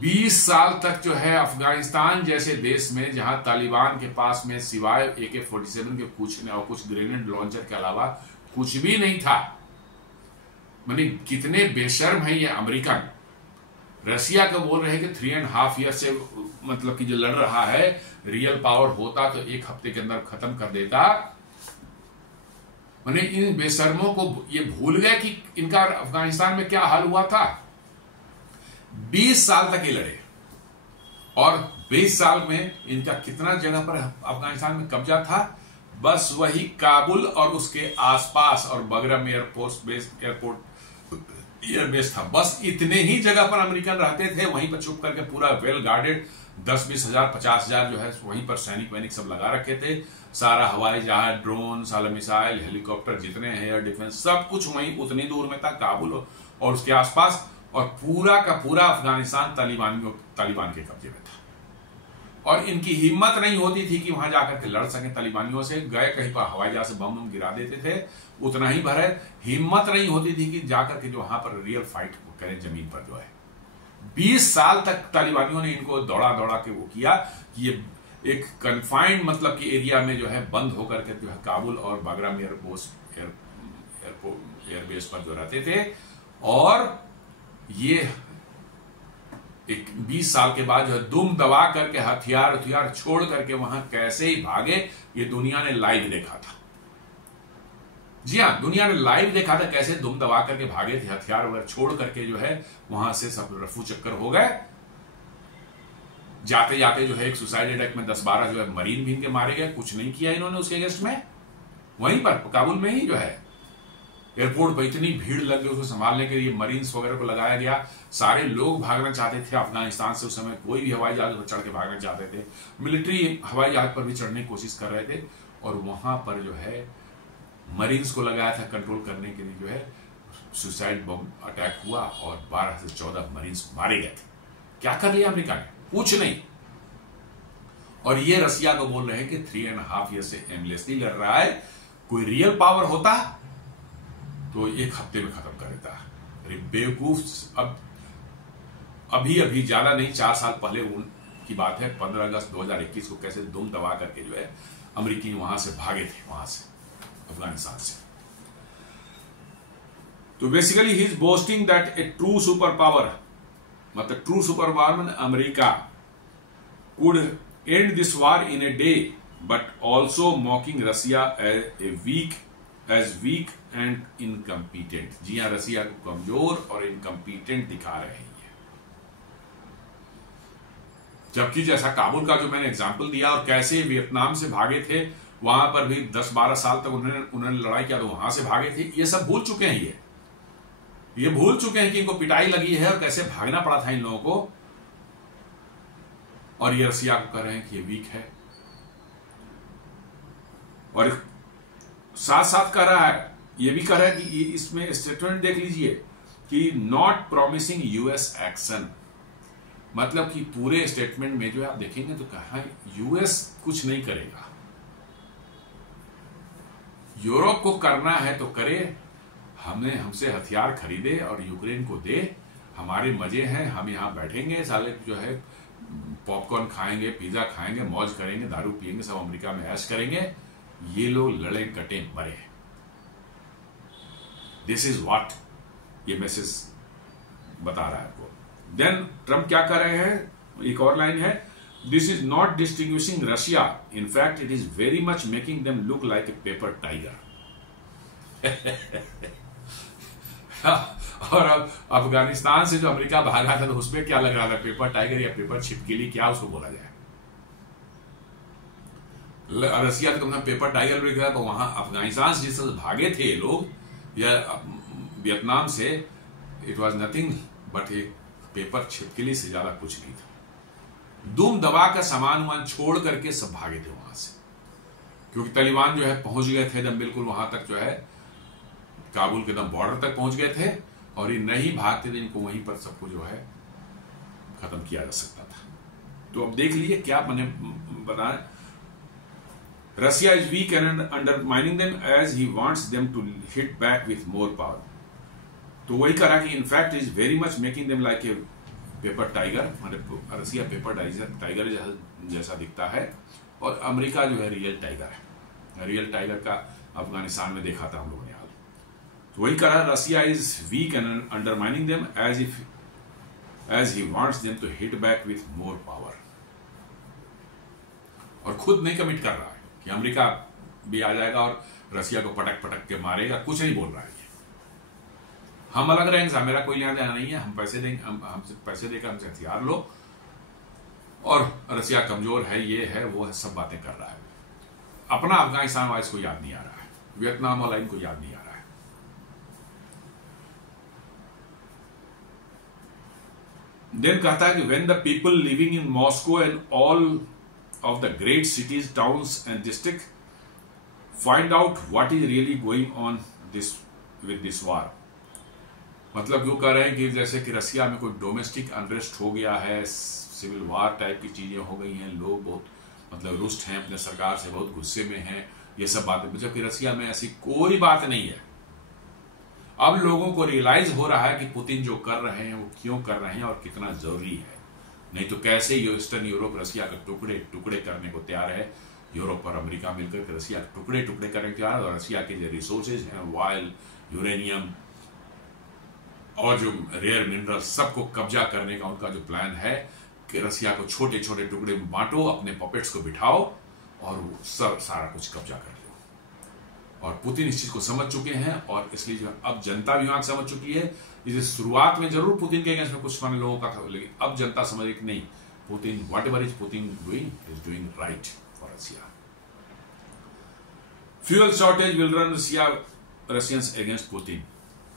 20 साल तक जो है अफगानिस्तान जैसे देश में, जहां तालिबान के पास में सिवाय AK-47 के कुछ ग्रेनेड लॉन्चर के अलावा कुछ भी नहीं था। माने कितने बेशर्म है ये अमेरिकन। रसिया को बोल रहे हैं कि 3.5 years से मतलब कि जो लड़ रहा है, रियल पावर होता तो 1 हफ्ते के अंदर खत्म कर देता। माने इन बेशर्मों को ये भूल गए कि इनका अफगानिस्तान में क्या हाल हुआ था। 20 साल तक ये लड़े, और 20 साल में इनका कितना जगह पर अफगानिस्तान में कब्जा था? बस वही काबुल और उसके आसपास और बगरम एयरपोर्ट एयरबेस था। बस इतने ही जगह पर अमेरिकन रहते थे, वहीं पर छुप करके पूरा वेल गार्डेड 10-20 हजार 50 हजार जो है वहीं पर सैनिक वैनिक सब लगा रखे थे। सारा हवाई जहाज, ड्रोन, सारा मिसाइल, हेलीकॉप्टर जितने हैं, एयर डिफेंस, सब कुछ वहीं उतनी दूर में था, काबुल और उसके आसपास। और पूरा का पूरा अफगानिस्तान तालिबान के कब्जे में था। और इनकी हिम्मत नहीं होती थी कि वहां जाकर के लड़ सकें तालिबानियों से। गए कहीं पर हवाई जहाज से बम गिरा देते थे, उतना ही भर है। हिम्मत नहीं होती थी कि जाकर के जो वहां पर रियल फाइट करें जमीन पर जो है। 20 साल तक तालिबानियों ने इनको दौड़ा दौड़ा के वो किया कि ये एक कन्फाइंड मतलब कि एरिया में जो है बंद होकर के जो है काबुल और बागराम एयरबेस पर जो रहते थे। और ये एक 20 साल के बाद जो है दुम दबा करके हथियार छोड़ करके वहां कैसे ही भागे, ये दुनिया ने लाइव देखा था। जी हां, दुनिया ने लाइव देखा था कैसे दुम दबा करके भागे थे, हथियार वगैरह छोड़ करके जो है वहां से सब रफू चक्कर हो गए। जाते जाते जो है एक सुसाइड अटैक में 10-12 जो है मरीन भी इनके मारे गए। कुछ नहीं किया इन्होंने उसके अगेंस्ट में। वहीं पर काबुल में ही जो है एयरपोर्ट पर इतनी भीड़ लग गई, उसको संभालने के लिए मरीन्स वगैरह को लगाया गया। सारे लोग भागना चाहते थे अफगानिस्तान से। उस समय कोई भी हवाई जहाज पर चढ़ के भागना चाहते थे। मिलिट्री हवाई जहाज पर भी चढ़ने की कोशिश कर रहे थे। और वहां पर जो है मरीन्स को लगाया था कंट्रोल करने के लिए, जो है सुसाइड बम अटैक हुआ और 12 से 14 मरीन्स मारे गए थे। क्या कर लिया अमेरिका ने? कुछ नहीं। और ये रसिया को बोल रहे हैं कि 3.5 ईयर से एमलेसली लड़ रहा है। कोई रियल पावर होता तो 1 हफ्ते में खत्म कर देता। अरे बेवकूफ। अब अभी ज्यादा नहीं, 4 साल पहले की बात है, 15 अगस्त 2021 को कैसे दुम दबा करके जो है अमेरिकी वहां से भागे थे, वहां से अफगानिस्तान से। तो basically he is boasting that a true super power, मतलब ट्रू सुपर पावर में America could end this war in a day, but also mocking Russia as weak and incompetent. जी हां, रसिया को कमजोर और इनकम्पीटेंट दिखा रहे हैं। जबकि जैसा काबुल का जो मैंने एग्जांपल दिया और कैसे वियतनाम से भागे थे, वहां पर भी 10-12 साल तक उन्होंने लड़ाई किया तो वहां से भागे थे। ये सब भूल चुके हैं। ये भूल चुके हैं कि इनको पिटाई लगी है और कैसे भागना पड़ा था इन लोगों को। और ये रसिया को कह रहे हैं कि ये वीक है। और साथ साथ कह रहा है, ये भी कह रहा है कि इसमें स्टेटमेंट देख लीजिए कि नॉट प्रॉमिसिंग यूएस एक्शन। मतलब कि पूरे स्टेटमेंट में जो आप देखेंगे तो कहा यूएस कुछ नहीं करेगा। यूरोप को करना है तो करे, हमसे हथियार खरीदे और यूक्रेन को दे। हमारे मजे हैं, हम यहां बैठेंगे, साले जो है पॉपकॉर्न खाएंगे, पिज्जा खाएंगे, मौज करेंगे, दारू पिएंगे, सब अमेरिका में ऐश करेंगे। ये लोग लड़े कटे मरे। दिस इज व्हाट ये मैसेज बता रहा है आपको। देन ट्रंप क्या कर रहे हैं, एक और लाइन है, this is not distinguishing Russia, in fact it is very much making them look like a paper tiger. और अब अफगानिस्तान से जो अमेरिका भागा था तो उसमें क्या लग रहा था, पेपर टाइगर या पेपर छिपकली, क्या उसको बोला जाए। रसिया तो कम से कम पेपर टाइगर भी गया, तो वहां अफगानिस्तान से जिस भागे थे लोग या वियतनाम से, it was nothing but A paper छिपकली से ज्यादा कुछ नहीं था। दुम दबा कर सामान छोड़ करके सब भागे थे वहां से, क्योंकि तालिबान जो है पहुंच गए थे एकदम बिल्कुल वहां तक, जो है काबुल के एकदम बॉर्डर तक पहुंच गए थे। और ये नहीं भागते थे, इनको वहीं पर सबको जो है खत्म किया जा सकता था। तो अब देख लीजिए क्या मैंने बताया, Russia is weak and undermining them as he wants them to hit back with more power. तो वही करा कि in fact is very much making them like a paper tiger, मतलब रसिया पेपर टाइगर जैसा दिखता है और अमेरिका जो है रियल टाइगर है। रियल टाइगर का अफगानिस्तान में देखा था हम लोगों ने। तो वही करा, Russia is weak and undermining them as he wants them to hit back with more power. और खुद नहीं कमिट कर रहा है कि अमेरिका भी आ जाएगा और रसिया को पटक पटक के मारेगा, कुछ नहीं बोल रहा है। हम अलग रहेंगे, मेरा कोई लेना देना नहीं है, हम पैसे देंगे, हमसे पैसे देकर हमसे हथियार लो, और रसिया कमजोर है, ये है वो है, सब बातें कर रहा है। अपना अफगानिस्तान वाला इसको याद नहीं आ रहा है, वियतनाम वाला इनको याद नहीं आ रहा है। देन कहता है कि when the people living in Moscow and all of the great cities, towns and district find out what is really going on this with this वार। मतलब क्यों कह रहे हैं कि जैसे कि रसिया में कोई डोमेस्टिक अनरेस्ट हो गया है, सिविल वार टाइप की चीजें हो गई हैं, लोग बहुत मतलब रुष्ट हैं, अपने सरकार से बहुत गुस्से में हैं, ये सब बातें, जबकि रसिया में ऐसी कोई बात नहीं है। अब लोगों को रियलाइज हो रहा है कि पुतिन जो कर रहे हैं वो क्यों कर रहे हैं और कितना जरूरी है। नहीं तो कैसे ईस्टर्न यूरोप रसिया का टुकड़े टुकड़े करने को तैयार है, यूरोप और अमेरिका मिलकर रसिया के टुकड़े टुकड़े करने को तैयार है। और रसिया के जो रिसोर्सेज हैं, ऑयल, यूरेनियम और जो रेयर मिनरल, सबको कब्जा करने का उनका जो प्लान है कि रसिया को छोटे छोटे टुकड़े में बांटो, अपने पॉकेट्स को बिठाओ और वो सब सारा कुछ कब्जा कर लो। और पुतिन इस चीज को समझ चुके हैं और इसलिए जो अब जनता भी वहां समझ चुकी है। इसे शुरुआत में जरूर पुतिन के अगेंस्ट में कुछ मन लोगों का था, लेकिन अब जनता समझ रही कि नहीं, Putin whatever is Putin doing is doing right for Russia. Fuel shortage will run Russians against Putin.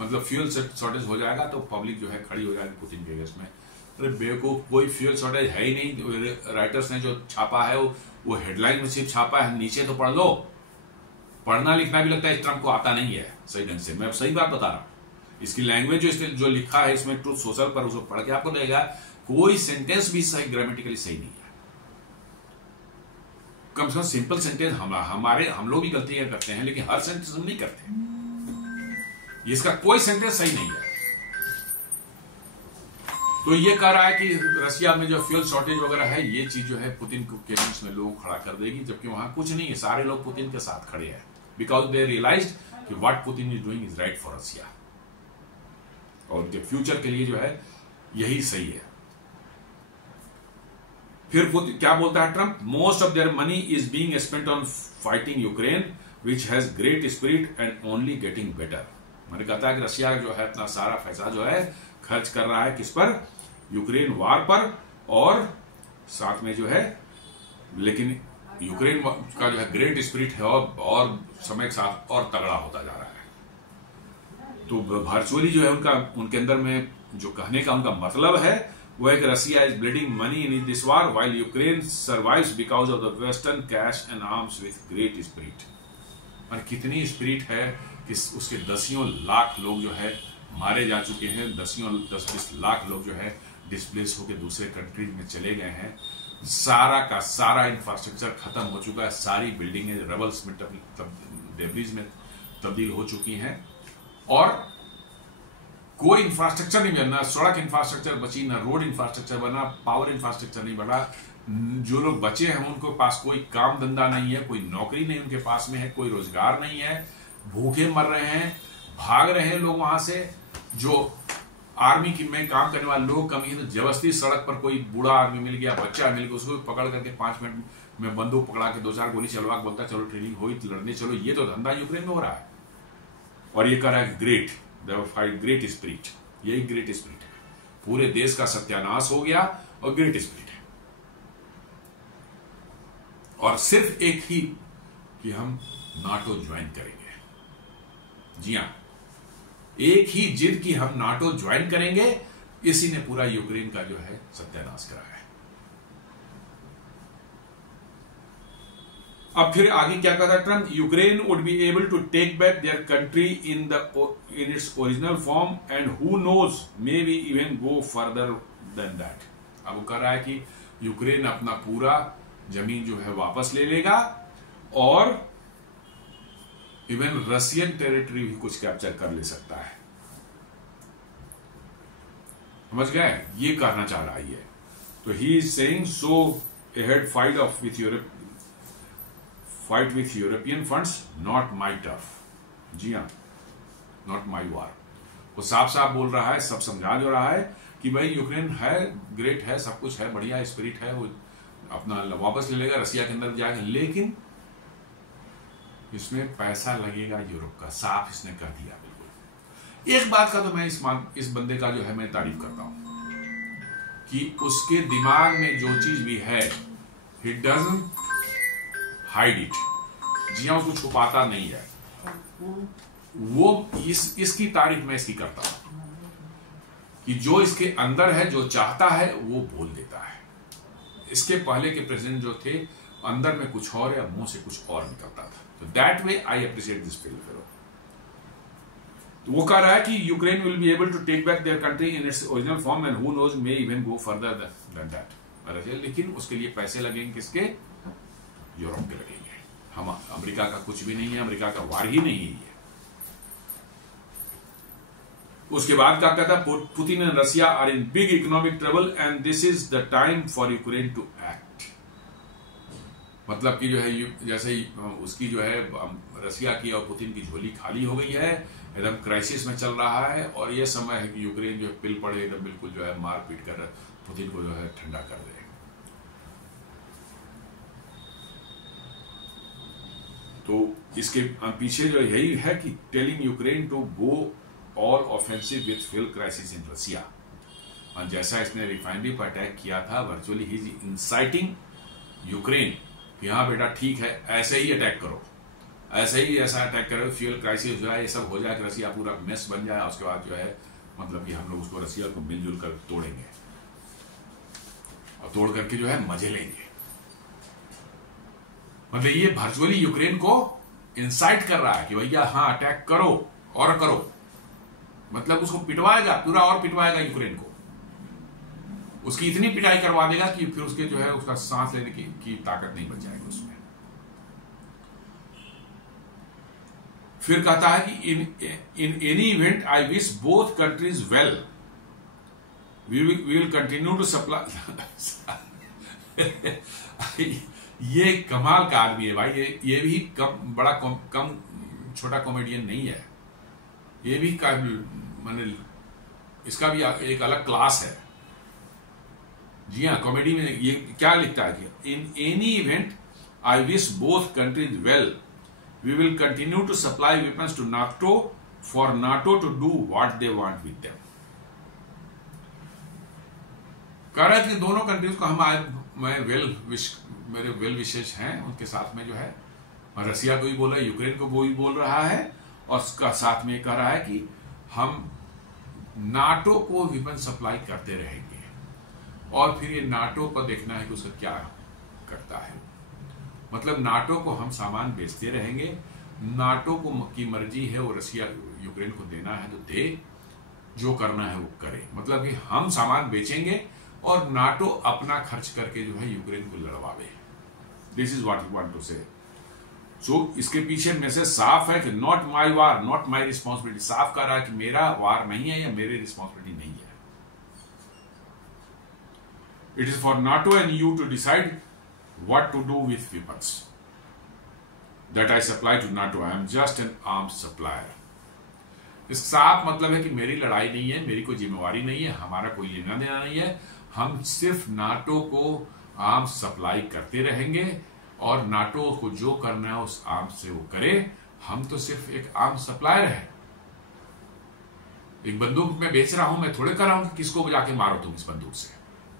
मतलब फ्यूल शॉर्टेज हो जाएगा तो पब्लिक जो है खड़ी हो जाएगी पुतिन के अगेंस्ट में। अरे बेवकूफ, कोई फ्यूल शॉर्टेज है ही नहीं। राइटर्स ने जो छापा है वो हेडलाइन में सिर्फ छापा है, नीचे तो पढ़ लो। पढ़ना लिखना भी लगता है ट्रम्प को आता नहीं है सही ढंग से। मैं अब सही बात बता रहा हूं। इसकी लैंग्वेज जो लिखा है इसमें ट्रूथ सोशल पर, उसको पढ़ के आपको देगा कोई सेंटेंस भी सही, ग्रामेटिकली सही नहीं है। कम से कम सिंपल सेंटेंस हम लोग भी गलतियां करते हैं, लेकिन हर सेंटेंस हम नहीं करते। इसका कोई सेंटेंस सही नहीं है। तो ये कह रहा है कि रसिया में जो फ्यूल शॉर्टेज वगैरह है, ये चीज जो है पुतिन के अगेंस्ट में लोग खड़ा कर देगी, जबकि वहां कुछ नहीं है। सारे लोग पुतिन के साथ खड़े हैं बिकॉज दे रियलाइज्ड कि what Putin is doing is right for Russia, और उनके फ्यूचर के लिए जो है यही सही है। फिर क्या बोलता है Trump? Most of their money is being spent on fighting Ukraine which has great spirit and only getting better. मैंने कहता है कि रसिया जो है अपना सारा पैसा जो है खर्च कर रहा है किस पर? यूक्रेन वार पर, और साथ में जो है, लेकिन यूक्रेन का जो है ग्रेट स्पिरिट है और समय के साथ और तगड़ा होता जा रहा है। तो वर्चुअली जो है उनके अंदर में जो कहने का उनका मतलब है वो है कि Russia is bleeding money in this war while Ukraine survives because of the western cash and arms with great spirit. पर कितनी स्पिरिट है कि उसके दसियों लाख लोग जो है मारे जा चुके हैं, 10-20 लाख लोग जो है डिस्प्लेस होकर दूसरे कंट्री में चले गए हैं। सारा का सारा इंफ्रास्ट्रक्चर खत्म हो चुका है, सारी बिल्डिंगें रबल्स में डेब्रीज में तब्दील हो चुकी हैं, और कोई इंफ्रास्ट्रक्चर नहीं बना। सड़क इंफ्रास्ट्रक्चर बची, ना रोड इंफ्रास्ट्रक्चर बना, पावर इंफ्रास्ट्रक्चर नहीं बना। जो लोग बचे हैं उनके पास कोई काम धंधा नहीं है, कोई नौकरी नहीं उनके पास में है, कोई रोजगार नहीं है, भूखे मर रहे हैं, भाग रहे हैं लोग वहां से। जो आर्मी की में काम करने वाले लोग कमी है, तो जबरदस्ती सड़क पर कोई बूढ़ा आदमी मिल गया, बच्चा मिल गया, उसको पकड़ करके 5 मिनट में बंदूक पकड़ा के 2-4 गोली चलवा के बोलता चलो ट्रेनिंग हुई तो लड़ने चलो। ये तो धंधा यूक्रेन में हो रहा है, और ये कर रहा है ग्रेट, ग्रेट स्पिरिट। यही ग्रेट स्पिरिट है। पूरे देश का सत्यानाश हो गया और ग्रेट स्पिरिट है। और सिर्फ एक ही कि हम नाटो ज्वाइन करेंगे। जी हां, एक ही जिद की हम नाटो ज्वाइन करेंगे। इसी ने पूरा यूक्रेन का जो है सत्यानाश कराया है। अब फिर आगे क्या कहता है Trump? Ukraine would be able to take back their country in its original form and who knows maybe even go further than that. अब वो कह रहा है कि यूक्रेन अपना पूरा जमीन जो है वापस ले लेगा, और इवन रशियन टेरिटरी भी कुछ कैप्चर कर ले सकता है। समझ गए? ये कहना चाह रहा है। तो he is saying so ahead fight with European funds, not my tough. जी हाँ, नॉट माई वार। वो साफ साफ बोल रहा है, सब समझा जो रहा है कि भाई यूक्रेन है, ग्रेट है, सब कुछ है, बढ़िया स्पिरिट है, वो अपना वापस ले लेगा, रसिया के अंदर जाएगा, लेकिन इसमें पैसा लगेगा यूरोप का। साफ इसने कह दिया बिल्कुल। एक बात का तो मैं इस बंदे का जो है मैं तारीफ करता हूं कि उसके दिमाग में जो चीज भी है, ही डजंट हाइड इट। जी हां, उसको छुपाता नहीं है। वो इसकी तारीफ मैं इसकी करता हूं कि जो इसके अंदर है, जो चाहता है वो बोल देता है। इसके पहले के प्रेसिडेंट जो थे अंदर में कुछ और या मुंह से कुछ और निकलता था। तो that way I appreciate this film fellow. तो वो कह रहा है कि Ukraine will be able to take back their country in its original form and who knows may even go further than that. लेकिन उसके लिए पैसे लगेंगे किसके? यूरोप के लगेंगे। हम अमेरिका का कुछ भी नहीं है, अमेरिका का वार ही नहीं है। उसके बाद क्या कहता है? Putin and Russia are in big economic trouble and this is the time for Ukraine to act. मतलब कि जो है जैसे उसकी जो है रशिया की और पुतिन की झोली खाली हो गई है, एकदम क्राइसिस में चल रहा है, और यह समय है कि यूक्रेन जो पिल पड़े एकदम बिल्कुल जो है मारपीट कर पुतिन को जो है ठंडा कर दे। तो इसके पीछे जो यही है कि telling Ukraine to go all offensive with fuel crisis in Russia. और जैसा इसने रिफाइनरी पर अटैक किया था, virtually he is inciting Ukraine कि हाँ बेटा ठीक है, ऐसे ही अटैक करो, ऐसे ही ऐसा अटैक करो, फ्यूल क्राइसिस हो जाए, ये सब हो जाए कि रशिया पूरा मेस बन जाए। उसके बाद जो है मतलब कि हम लोग उसको रशिया को मिलजुल कर तोड़ेंगे और तोड़ करके जो है मजे लेंगे। मतलब ये वर्चुअली यूक्रेन को इंसाइट कर रहा है कि भैया हाँ अटैक करो और करो। मतलब उसको पिटवाएगा पूरा, और पिटवाएगा यूक्रेन को, उसकी इतनी पिटाई करवा देगा कि फिर उसके जो है उसका सांस लेने की ताकत नहीं बच जाएगी उसमें। फिर कहता है कि in any event I wish both countries well, we will continue to supply. ये कमाल का आदमी है भाई, ये भी बड़ा कम छोटा कॉमेडियन नहीं है, ये भी मैंने इसका भी एक अलग क्लास है। जी हाँ, कॉमेडी में ये क्या लिखता है कि in any event I wish both countries well, we will continue to supply weapons to NATO for NATO to do what they want with them. कह रहा है कि दोनों कंट्रीज को मेरे वेल विशेष हैं, उनके साथ में जो है रशिया को भी बोल रहा है, यूक्रेन को वो भी बोल रहा है, और उसका साथ में कह रहा है कि हम नाटो को वेपन सप्लाई करते रहेंगे, और फिर ये नाटो को देखना है कि उसका क्या करता है। मतलब नाटो को हम सामान बेचते रहेंगे, नाटो को की मर्जी है, वो रशिया यूक्रेन को देना है तो दे, जो करना है वो करे। मतलब कि हम सामान बेचेंगे और नाटो अपना खर्च करके जो है यूक्रेन को लड़वावे। This is what you want to say. So इसके पीछे मैसेज साफ है कि not my war, not my responsibility. साफ कर रहा है कि मेरा वार नहीं है या मेरी रिस्पॉन्सिबिलिटी नहीं है। It is for NATO and you to decide what to do with weapons that I supply to NATO, I am just an arms supplier. इसका साफ मतलब है कि मेरी लड़ाई नहीं है, मेरी कोई जिम्मेवारी नहीं है, हमारा कोई लेना देना नहीं है, हम सिर्फ नाटो को आर्म्स सप्लाई करते रहेंगे, और नाटो को जो करना है उस आर्म्स से वो करे। हम तो सिर्फ एक आर्म्स सप्लायर है। एक बंदूक मैं बेच रहा हूं, मैं थोड़े कर रहा हूं कि किसको जाके मारो तुम इस बंदूक से।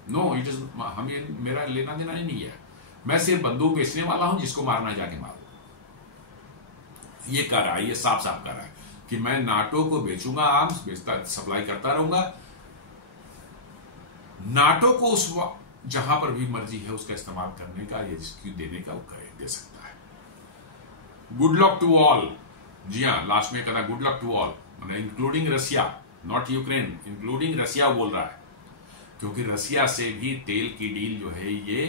नो, इट इज हम ये मेरा लेना देना ही नहीं है, मैं सिर्फ बंदूक बेचने वाला हूं, जिसको मारना है जाके मारो। ये कर रहा है, ये साफ साफ कर रहा है कि मैं नाटो को बेचूंगा, आर्म्स बेचता सप्लाई करता रहूंगा, नाटो को उस जहां पर भी मर्जी है उसका इस्तेमाल करने का या जिसकी देने का वो दे सकता है। Good luck to all. जी हाँ, लास्ट में कहता गुड लक टू ऑल, मतलब including Russia, not Ukraine, including Russia बोल रहा है, क्योंकि रशिया से भी तेल की डील जो है ये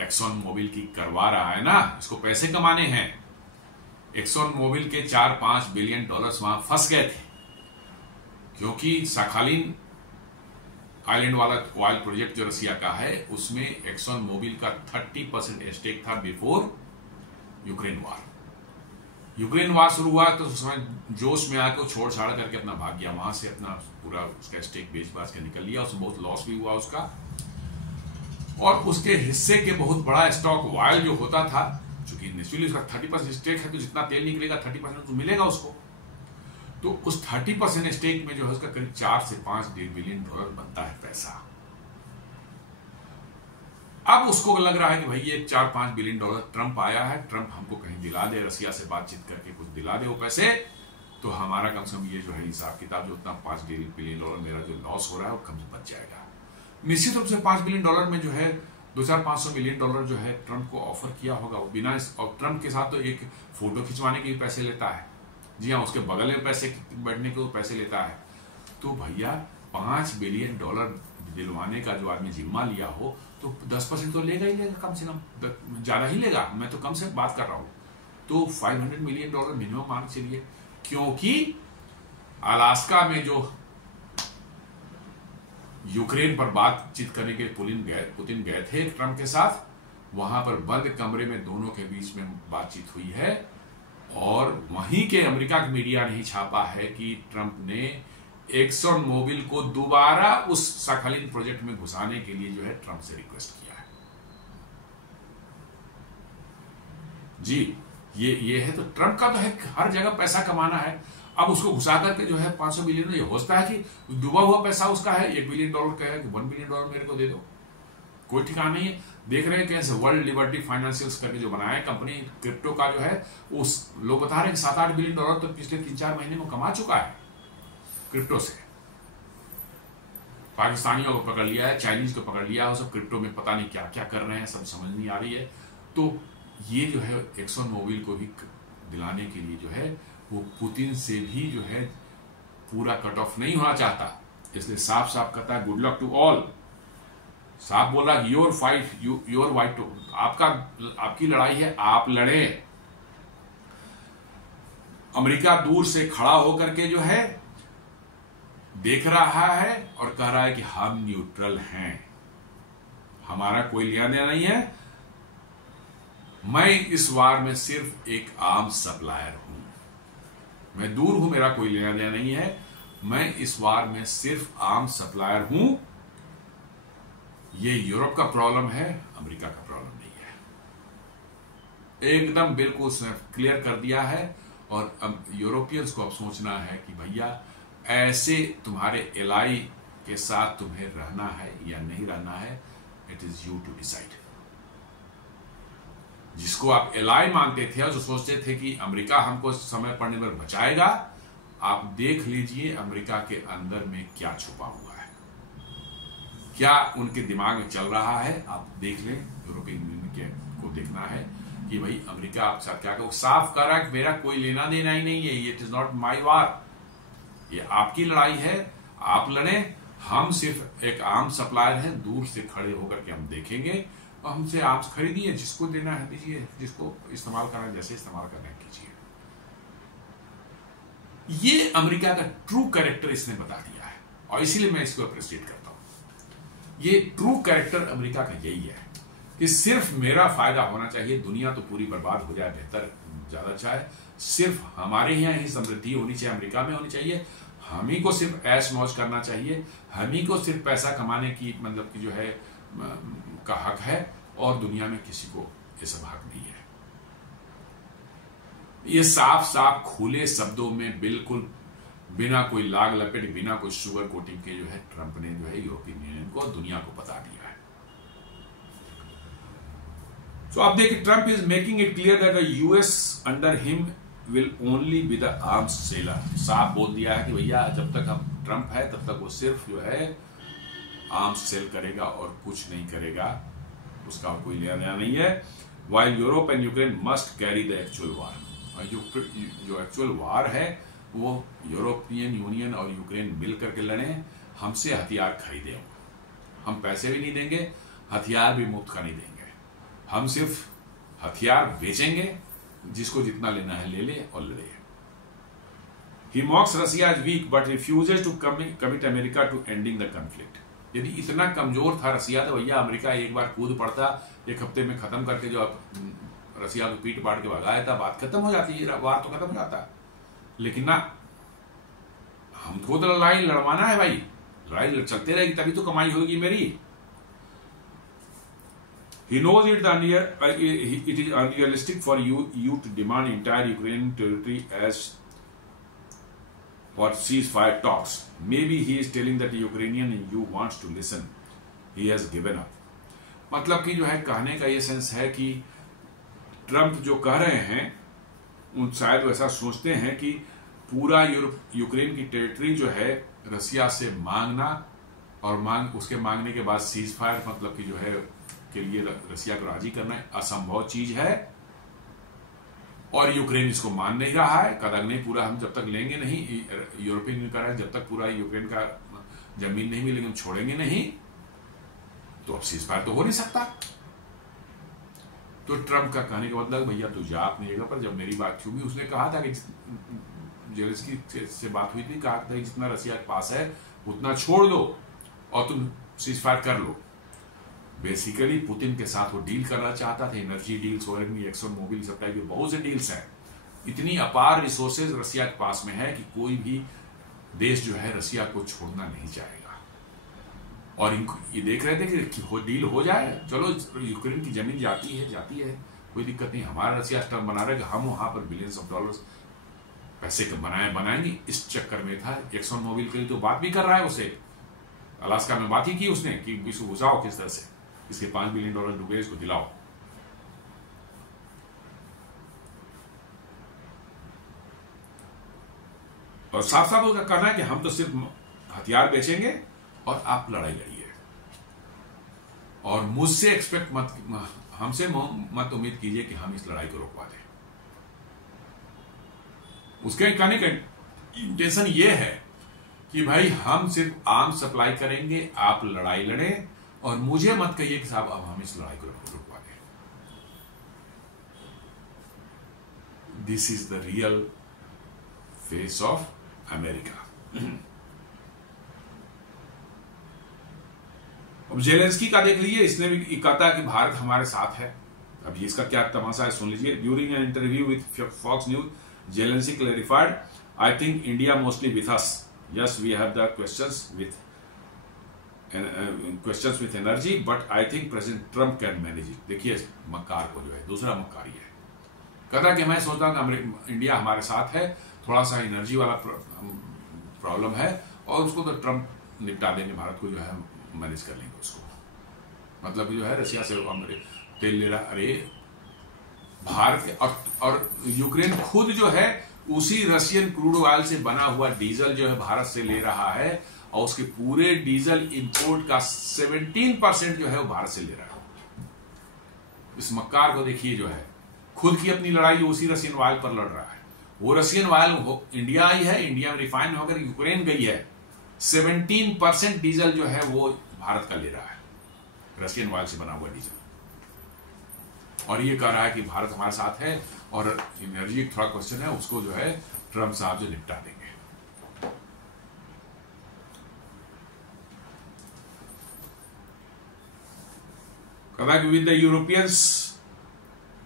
एक्सॉन मोबिल की करवा रहा है ना, इसको पैसे कमाने हैं। एक्सॉन मोबिल के 4-5 बिलियन डॉलर्स वहां फंस गए थे, क्योंकि साखालिन आइलैंड वाला ऑयल प्रोजेक्ट जो रशिया का है, उसमें एक्सॉन मोबिल का 30% स्टेक था बिफोर यूक्रेन वार। यूक्रेन वार शुरू हुआ तो उस समय जोश में आकर छोड़ छाड़ करके अपना भाग गया, वहां से अपना पूरा उसका स्टेक बेच बाच के निकल लिया, उसमें बहुत लॉस भी हुआ उसका, और उसके हिस्से के बहुत बड़ा स्टॉक ऑयल जो होता था, चूंकि नेचुरली उसका 30% स्टेक है तो जितना तेल निकलेगा 30% तो मिलेगा उसको, तो उस 30% स्टेक में जो है उसका करीब 4 से 5 बिलियन डॉलर बनता है पैसा। अब उसको लग रहा है कि भाई ये 4-5 बिलियन डॉलर ट्रंप आया है, ट्रंप हमको कहीं दिला दे, रशिया से बातचीत करके कुछ दिला दे वो पैसे, तो हमारा कम से कम ये जो है हिसाब किताब जो उतना $5 बिलियन मेरा जो लॉस हो रहा है वो कम से बच जाएगा। निश्चित रूप से $5 बिलियन में जो है $200-500 मिलियन जो है ट्रंप को ऑफर किया होगा। वो बिना और ट्रंप के साथ तो एक फोटो खिंचवाने के भी पैसे लेता है, जी हाँ, उसके बगल में पैसे बैठने के वो पैसे लेता है। तो भैया $5 बिलियन दिलवाने का जो आदमी जिम्मा लिया हो तो 10% तो लेगा ही लेगा, कम से कम ज्यादा ही लेगा, मैं तो कम से बात कर रहा हूं। तो $500 मिलियन मिनिमम मान चलिए, क्योंकि अलास्का में जो यूक्रेन पर बातचीत करने के पुतिन गए थे ट्रंप के साथ, वहां पर बंद कमरे में दोनों के बीच में बातचीत हुई है और वहीं के अमेरिका की मीडिया ने ही छापा है कि ट्रंप ने एक्सन मोबिल को दोबारा उस साखालिन प्रोजेक्ट में घुसाने के लिए जो है ट्रंप से रिक्वेस्ट किया है। जी ये है। तो ट्रंप का तो है हर जगह पैसा कमाना है। अब उसको घुसा करके जो है 500 बिलियन, ये होता है कि डूबा हुआ पैसा उसका है, $1 बिलियन का है कि $1 बिलियन मेरे को दे दो, कोई ठिकाना नहीं है। देख रहे हैं कैसे वर्ल्ड लिबर्टी फाइनेंशियल्स करके जो बनाया है कंपनी क्रिप्टो का जो है, उस लोग बता रहे हैं कि $7-8 बिलियन तो पिछले 3-4 महीने में कमा चुका है क्रिप्टो से। पाकिस्तानियों को पकड़ लिया है, चाइनीज को पकड़ लिया है, सब क्रिप्टो में पता नहीं क्या क्या कर रहे हैं, सब समझ नहीं आ रही है। तो ये जो है एक्सन मोबिल को भी दिलाने के लिए जो है वो पुतिन से भी जो है पूरा कट ऑफ नहीं होना चाहता, इसलिए साफ साफ कहता है गुड लक टू ऑल। साफ बोला योर फाइट योर वाइट, आपकी लड़ाई है, आप लड़े। अमेरिका दूर से खड़ा होकर के जो है देख रहा है और कह रहा है कि हम न्यूट्रल हैं, हमारा कोई लेना देना नहीं है, मैं इस वार में सिर्फ एक आर्म सप्लायर हूं, मैं दूर हूं, मेरा कोई लेना देना नहीं है, मैं इस वार में सिर्फ आर्म सप्लायर हूं। ये यूरोप का प्रॉब्लम है, अमेरिका का प्रॉब्लम नहीं है। एकदम बिल्कुल उसने क्लियर कर दिया है। और यूरोपियंस को अब सोचना है कि भैया ऐसे तुम्हारे एलाई के साथ तुम्हें रहना है या नहीं रहना है, it is you to decide. जिसको आप एलाई मानते थे और जो सोचते थे कि अमेरिका हमको समय पड़ने पर बचाएगा, आप देख लीजिए अमेरिका के अंदर में क्या छुपा हुआ है, क्या उनके दिमाग में चल रहा है। आप देख लें, यूरोपियन यूनियन को देखना है कि भाई अमेरिका आपके साथ क्या कर, साफ कर रहा है कि मेरा कोई लेना देना ही नहीं है, इट इज नॉट माई वार, ये आपकी लड़ाई है, आप लड़े, हम सिर्फ एक आर्म सप्लायर हैं, दूर से खड़े होकर के हम देखेंगे और हमसे आर्म्स खरीदिए, जिसको देना है दीजिए, जिसको इस्तेमाल करना है जैसे इस्तेमाल करना है कीजिए। ये अमेरिका का ट्रू कैरेक्टर इसने बता दिया है और इसीलिए मैं इसको अप्रिशिएट करता हूं। ये ट्रू कैरेक्टर अमेरिका का यही है कि सिर्फ मेरा फायदा होना चाहिए, दुनिया तो पूरी बर्बाद हो जाए बेहतर ज्यादा अच्छा है, सिर्फ हमारे यहाँ ही समृद्धि होनी चाहिए, अमेरिका में होनी चाहिए, हम ही को सिर्फ ऐश मौज करना चाहिए, हम ही को सिर्फ पैसा कमाने की मतलब की जो है का हक है और दुनिया में किसी को ये सब हक नहीं है। ये साफ साफ खुले शब्दों में बिल्कुल बिना कोई लाग लपेट, बिना कोई शुगर कोटिंग के जो है ट्रंप ने जो है यूरोपियन यूनियन को और दुनिया को बता दिया है। तो आप देखिए, Trump is making it clear that the US under him will only be the arms seller. साफ बोल दिया है कि भैया जब तक हम ट्रंप है तब तक वो सिर्फ जो है आर्म्स सेल करेगा और कुछ नहीं करेगा, उसका कोई लेना देना नहीं है। While Europe and Ukraine must carry the actual war, जो एक्चुअल वार है वो यूरोपियन यूनियन और यूक्रेन मिल करके लड़े, हमसे हथियार खरीदे, हम पैसे भी नहीं देंगे, हथियार भी मुफ्त का नहीं देंगे, हम सिर्फ हथियार बेचेंगे, जिसको जितना लेना है ले ले और लड़े। He mocks Russia as weak but refuses to commit America to ending the conflict. यदि इतना कमजोर था रसिया तो भैया अमेरिका एक बार कूद पड़ता, एक हफ्ते में खत्म करके जो रसिया को पीट पाट के भगाया था, बात खत्म हो जाती है, वार तो खत्म हो जाता। लेकिन ना, हमको तो लड़ाई लड़वाना है भाई, लड़ाई चलते रहेगी तभी तो कमाई होगी मेरी। He knows it is unrealistic for you to demand entire Ukrainian territory as for ceasefire talks. Maybe he is telling that the Ukrainian and you wants to listen. He has given up. मतलब कि जो है कहने का ये sense है कि Trump जो कह रहे हैं उन शायद वैसा सोचते हैं कि पूरा यूक्रेन की टेरिटरी जो है रसिया से मांगना और उसके मांगने के बाद सीज फायर मतलब कि जो है के लिए रसिया को राजी करना असंभव चीज है और यूक्रेन इसको मान नहीं रहा है। कदम नहीं पूरा हम जब तक लेंगे नहीं, यूरोपियन यूनियन कह रहा है जब तक पूरा यूक्रेन का जमीन नहीं मिलेगी हम छोड़ेंगे नहीं, तो अब सीज फायर तो हो नहीं सकता। तो ट्रंप का कहने का मतलब भैया तू जा अपनी जगह पर। जब मेरी बात हुई उसने कहा था कि जेलेंस्की से बात हुई थी, कहा था कि जितना रसिया के पास है उतना छोड़ दो और तुम सीज फायर कर लो। बेसिकली पुतिन के साथ वो डील करना चाहता था, एनर्जी डील्स और एक्सन मोबिल सप्लाई की बहुत से डील्स हैं। इतनी अपार रिसोर्सेज रसिया के पास में है कि कोई भी देश जो है रसिया को छोड़ना नहीं चाहेगा। और ये देख रहे थे कि वो डील हो जाए, चलो यूक्रेन की जमीन जाती है कोई दिक्कत नहीं, हमारा रसिया स्टर्म बना रहा है कि हम वहां पर बिलियंस ऑफ डॉलर्स पैसे बनाएंगे। इस चक्कर में था एक्सन मोबिल के लिए तो बात भी कर रहा है, उसे अलास्का में बात ही की उसने कि इसको घुसाओ किस तरह से, इसके $5 बिलियन डूबे इसको दिलाओ। और साफ साफ उसका कहना है कि हम तो सिर्फ हथियार बेचेंगे और आप लड़ाई लड़िए और मुझसे एक्सपेक्ट मत, हमसे मत उम्मीद कीजिए कि हम इस लड़ाई को रोकवा दें। उसके कहने का इंटेंशन ये है कि भाई हम सिर्फ आर्म सप्लाई करेंगे, आप लड़ाई लड़ें और मुझे मत कहिए कि साहब अब हम इस लड़ाई को रुकवा दें। This is the real face of America. अब जेलेंस्की का देख लीजिए, इसने भी कहता है कि भारत हमारे साथ है। अब इसका क्या तमाशा है सुन लीजिए। During an interview with Fox News, Zelensky clarified, I think India mostly with us, yes we have the questions with energy but I think President Trump can manage it. देखिए मक्कार को जो है, दूसरा मक्कार ये है, कहता कि मैं सोचता हूं कि इंडिया हमारे साथ है, थोड़ा सा एनर्जी वाला प्रॉब्लम है और उसको तो ट्रंप निपटा देंगे, भारत को जो है मैनेज कर लेंगे उसको। मतलब जो है रसिया से तेल ले रहा, अरे भारत और यूक्रेन खुद जो है उसी रशियन क्रूड ऑयल से बना हुआ डीजल जो है भारत से ले रहा है और उसके पूरे डीजल इंपोर्ट का 17% जो है वो भारत से ले रहा है। इस मक्कार को देखिए जो है खुद की अपनी लड़ाई उसी रशियन ऑयल पर लड़ रहा है। वो रशियन ऑयल इंडिया आई है, इंडिया में रिफाइन होकर यूक्रेन गई है, 17% डीजल जो है वो भारत का ले रहा है, रशियन ऑयल से बना हुआ डीजल। और ये कह रहा है कि भारत हमारे साथ है और एनर्जी थोड़ा क्वेश्चन है उसको जो है ट्रंप साहब जो निपटा देंगे। कहता कि with the Europeans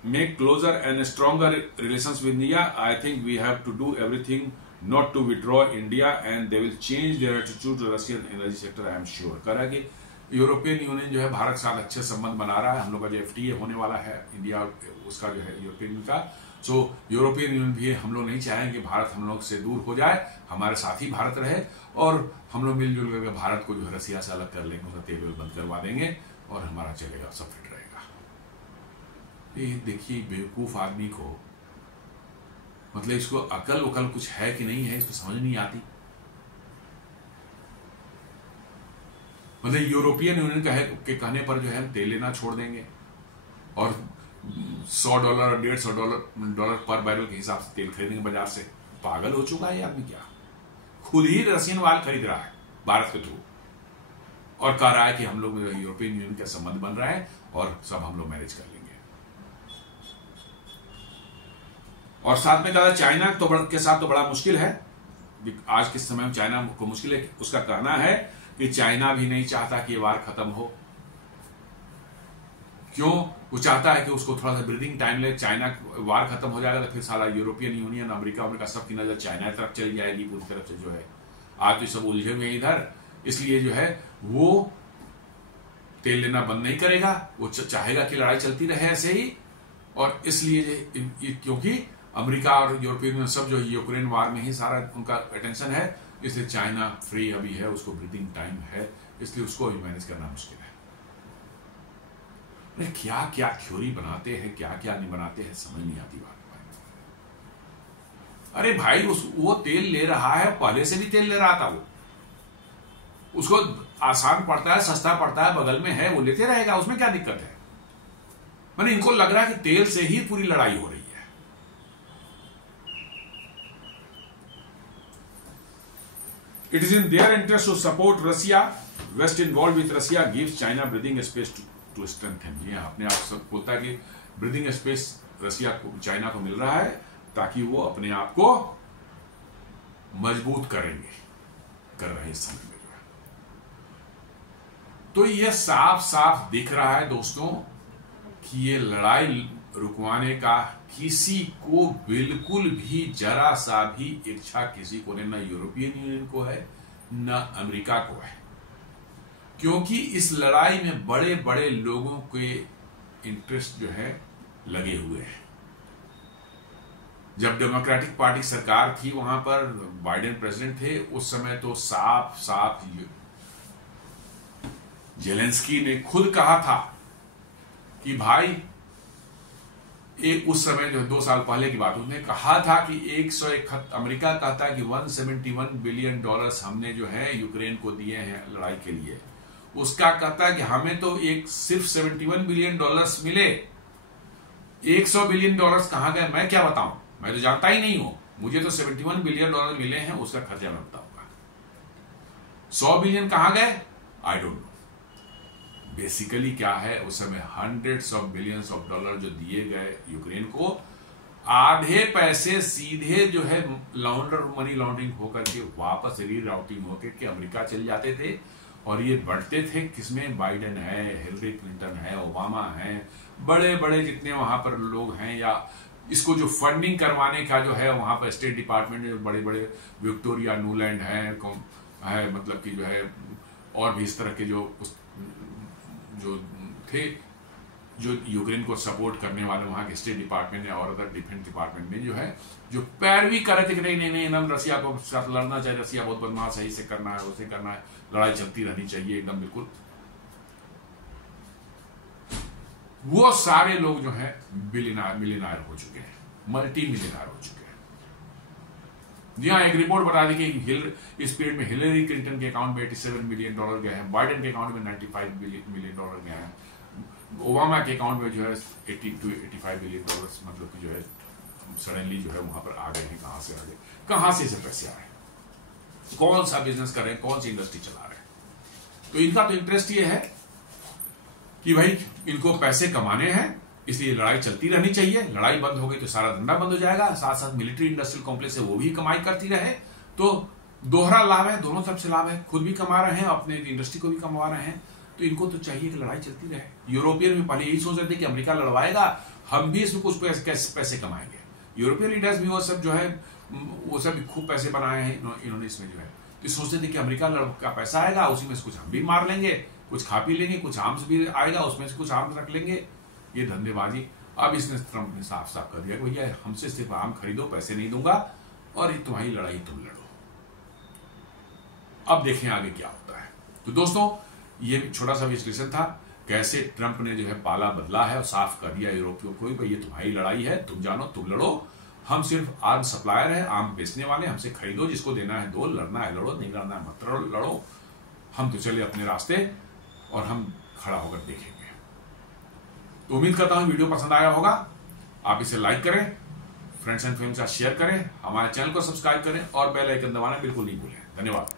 make closer and stronger relations with India, I think we have to do everything not to withdraw India and they will change their attitude to Russian energy sector, I am sure। कह रहा है कि European union जो है भारत के साथ अच्छे संबंध बना रहा है। हम लोग का जो FTA होने वाला है इंडिया उसका जो है यूरोपियन यूनियन का, सो यूरोपियन यूनियन भी हम लोग नहीं चाहेंगे कि भारत हम लोग से दूर हो जाए, हमारे साथ ही भारत रहे और हम लोग मिलजुल करके भारत को जो है रसिया से अलग कर लेंगे, उसका तेल बंद करवा देंगे और हमारा चलेगा, सब फिट रहेगा। ये देखिए बेवकूफ आदमी को, मतलब इसको अकल उकल कुछ है कि नहीं है, इसको समझ नहीं आती। मतलब यूरोपियन यूनियन के कहने पर जो है तेल लेना छोड़ देंगे और $100 और $150 पर बैरल के हिसाब से तेल खरीदेंगे बाजार से। पागल हो चुका है ये आदमी क्या? खुद ही रशियन ऑयल खरीद रहा है भारत के थ्रू और कह रहा है कि हम लोग यूरोपियन यूनियन का संबंध बन रहा है और सब हम लोग मैनेज कर लेंगे। और साथ में कहा चाइना के साथ तो बड़ा मुश्किल है, आज के समय में चाइना को मुश्किल है। उसका कहना है कि चाइना भी नहीं चाहता कि ये वार खत्म हो। क्यों? वो चाहता है कि उसको थोड़ा सा ब्रीदिंग टाइम ले। चाइना वार खत्म हो जाएगा तो फिर सारा यूरोपियन यूनियन, अमेरिका सबकी नजर चाइना की तरफ चली जाएगी पूरी तरफ से जो है। आज तो सब उलझे हुए हैं इधर, इसलिए जो है वो तेल लेना बंद नहीं करेगा, वो चाहेगा कि लड़ाई चलती रहे ऐसे ही। और इसलिए क्योंकि अमेरिका और यूरोपियन यूनियन सब जो है यूक्रेन वार में ही सारा उनका अटेंशन है, इसलिए चाइना फ्री अभी है, उसको ब्रीदिंग टाइम है, इसलिए उसको भी मैनेज करना मुश्किल है। क्या क्या थ्योरी बनाते हैं, क्या क्या नहीं बनाते हैं, समझ नहीं आती बात। अरे भाई वो तेल ले रहा है, पहले से भी तेल ले रहा था, वो उसको आसान पड़ता है, सस्ता पड़ता है, बगल में है, वो लेते रहेगा, उसमें क्या दिक्कत है। मैंने इनको लग रहा है कि तेल से ही पूरी लड़ाई हो रही है। It is in their interest to support Russia, West involve with Russia gives China breathing space to strengthen. ये अपने आप सब बोलता है कि ब्रीदिंग स्पेस रशिया को, चाइना को मिल रहा है ताकि वो अपने आप को मजबूत करेंगे, कर रहे समय में जो है। तो ये साफ साफ दिख रहा है दोस्तों कि ये लड़ाई रुकवाने का किसी को बिल्कुल भी जरा सा भी इच्छा किसी को नहीं, न यूरोपियन यूनियन को है न अमेरिका को है, क्योंकि इस लड़ाई में बड़े बड़े लोगों के इंटरेस्ट जो है लगे हुए हैं। जब डेमोक्रेटिक पार्टी सरकार थी, वहां पर बाइडेन प्रेसिडेंट थे, उस समय तो साफ साफ जेलेंस्की ने खुद कहा था कि भाई, एक उस समय जो 2 साल पहले की बात, उसने कहा था कि 171, अमेरिका कहता है कि $171 बिलियन हमने जो है यूक्रेन को दिए हैं लड़ाई के लिए। उसका कहता है कि हमें तो सिर्फ $71 बिलियन मिले, $100 बिलियन कहां गए मैं क्या बताऊं, मैं तो जानता ही नहीं हूं। मुझे तो $71 बिलियन मिले हैं, उसका खर्चा मैं बताऊंगा। 100 बिलियन कहां गए आई डोंट नो। बेसिकली क्या है, उस समय $100 ऑफ बिलियंस जो दिए गए यूक्रेन को, आधे पैसे सीधे जो है मनी लॉन्ड्रिंग होकर के वापस रीराउटिंग होकर के अमेरिका चल जाते थे, और ये बढ़ते थे किसमें, बाइडेन है, हिलरी क्लिंटन है, ओबामा है, बड़े बड़े जितने वहां पर लोग हैं, या इसको जो फंडिंग करवाने का जो है वहां पर स्टेट डिपार्टमेंट में बड़े बड़े विक्टोरिया न्यूलैंड है, मतलब कि जो है और भी इस तरह के जो थे, जो यूक्रेन को सपोर्ट करने वाले वहां के स्टेट डिपार्टमेंट और अदर डिफेंस डिपार्टमेंट में जो है, जो पैरवी कर रहे थे कि नहीं एकदम रसिया को साथ लड़ना चाहिए, रसिया बहुत बदमाश है, इसे करना है, उसे करना है, लड़ाई चलती रहनी चाहिए एकदम बिल्कुल। वो सारे लोग जो है मिलियनायर हो चुके हैं, मल्टी मिलियनायर हो चुके हैं। जी हाँ, एक रिपोर्ट बता दी कि इस पीरियड में हिलरी क्लिंटन के अकाउंट में $87 मिलियन गए हैं, बाइडेन के अकाउंट में $95 मिलियन गए हैं, ओबामा के अकाउंट में जो है 80 to 85 बिलियन मतलब कि जो है सडनली जो है वहां पर आ गए हैं। कहां से आ गए, कहां से इसे पैसे आ रहे हैं, कौन सा बिजनेस कर रहे हैं, कौन सी इंडस्ट्री चला रहे हैं। तो इनका तो इंटरेस्ट ये है कि भाई इनको पैसे कमाने हैं, इसलिए लड़ाई चलती रहनी चाहिए। लड़ाई बंद हो गई तो सारा धंधा बंद हो जाएगा, साथ साथ मिलिट्री इंडस्ट्रियल कॉम्प्लेक्स है वो भी कमाई करती रहे, तो दोहरा लाभ है, दोनों तरफ से लाभ है, खुद भी कमा रहे हैं, अपने इंडस्ट्री को भी कमा रहे हैं। तो इनको तो चाहिए कि लड़ाई चलती रहे। यूरोपियन भी पहले यही सोच रहे थे कि अमेरिका लड़वाएगा, हम भी इसमें कुछ पैसे कमाएंगे। यूरोपियन लीडर्स भी वो सब जो है वो सब खूब पैसे बनाए हैं इन्होंने इसमें जो है, तो सोचते थे कि अमेरिका का पैसा आएगा, उसी में से कुछ हम भी मार लेंगे, कुछ खा पी लेंगे, कुछ आर्म्स भी आएगा, उसमें से कुछ आर्म्स रख लेंगे। ये धंधेबाजी। अब इसने ट्रंप ने साफ साफ कर दिया कि भैया हमसे सिर्फ आम खरीदो, पैसे नहीं दूंगा, और तुम्हारी लड़ाई तुम लड़ो। अब देखें आगे क्या होता है। तो दोस्तों, ये छोटा सा विश्लेषण था कैसे ट्रंप ने जो है पाला बदला है और साफ कर दिया यूरोपियों को, भाई ये तुम्हारी लड़ाई है, तुम जानो, तुम लड़ो, हम सिर्फ आर्म सप्लायर है, आर्म बेचने वाले, हमसे खरीदो, जिसको देना है दो, लड़ना है लड़ो, नहीं लड़ना है मत लड़ो, हम तो चले अपने रास्ते और हम खड़ा होकर देखेंगे। तो उम्मीद करता हूं वीडियो पसंद आया होगा। आप इसे लाइक करें, फ्रेंड्स एंड फैमिली के साथ शेयर करें, हमारे चैनल को सब्सक्राइब करें और बेल आइकन दबाना बिल्कुल नहीं भूलें। धन्यवाद।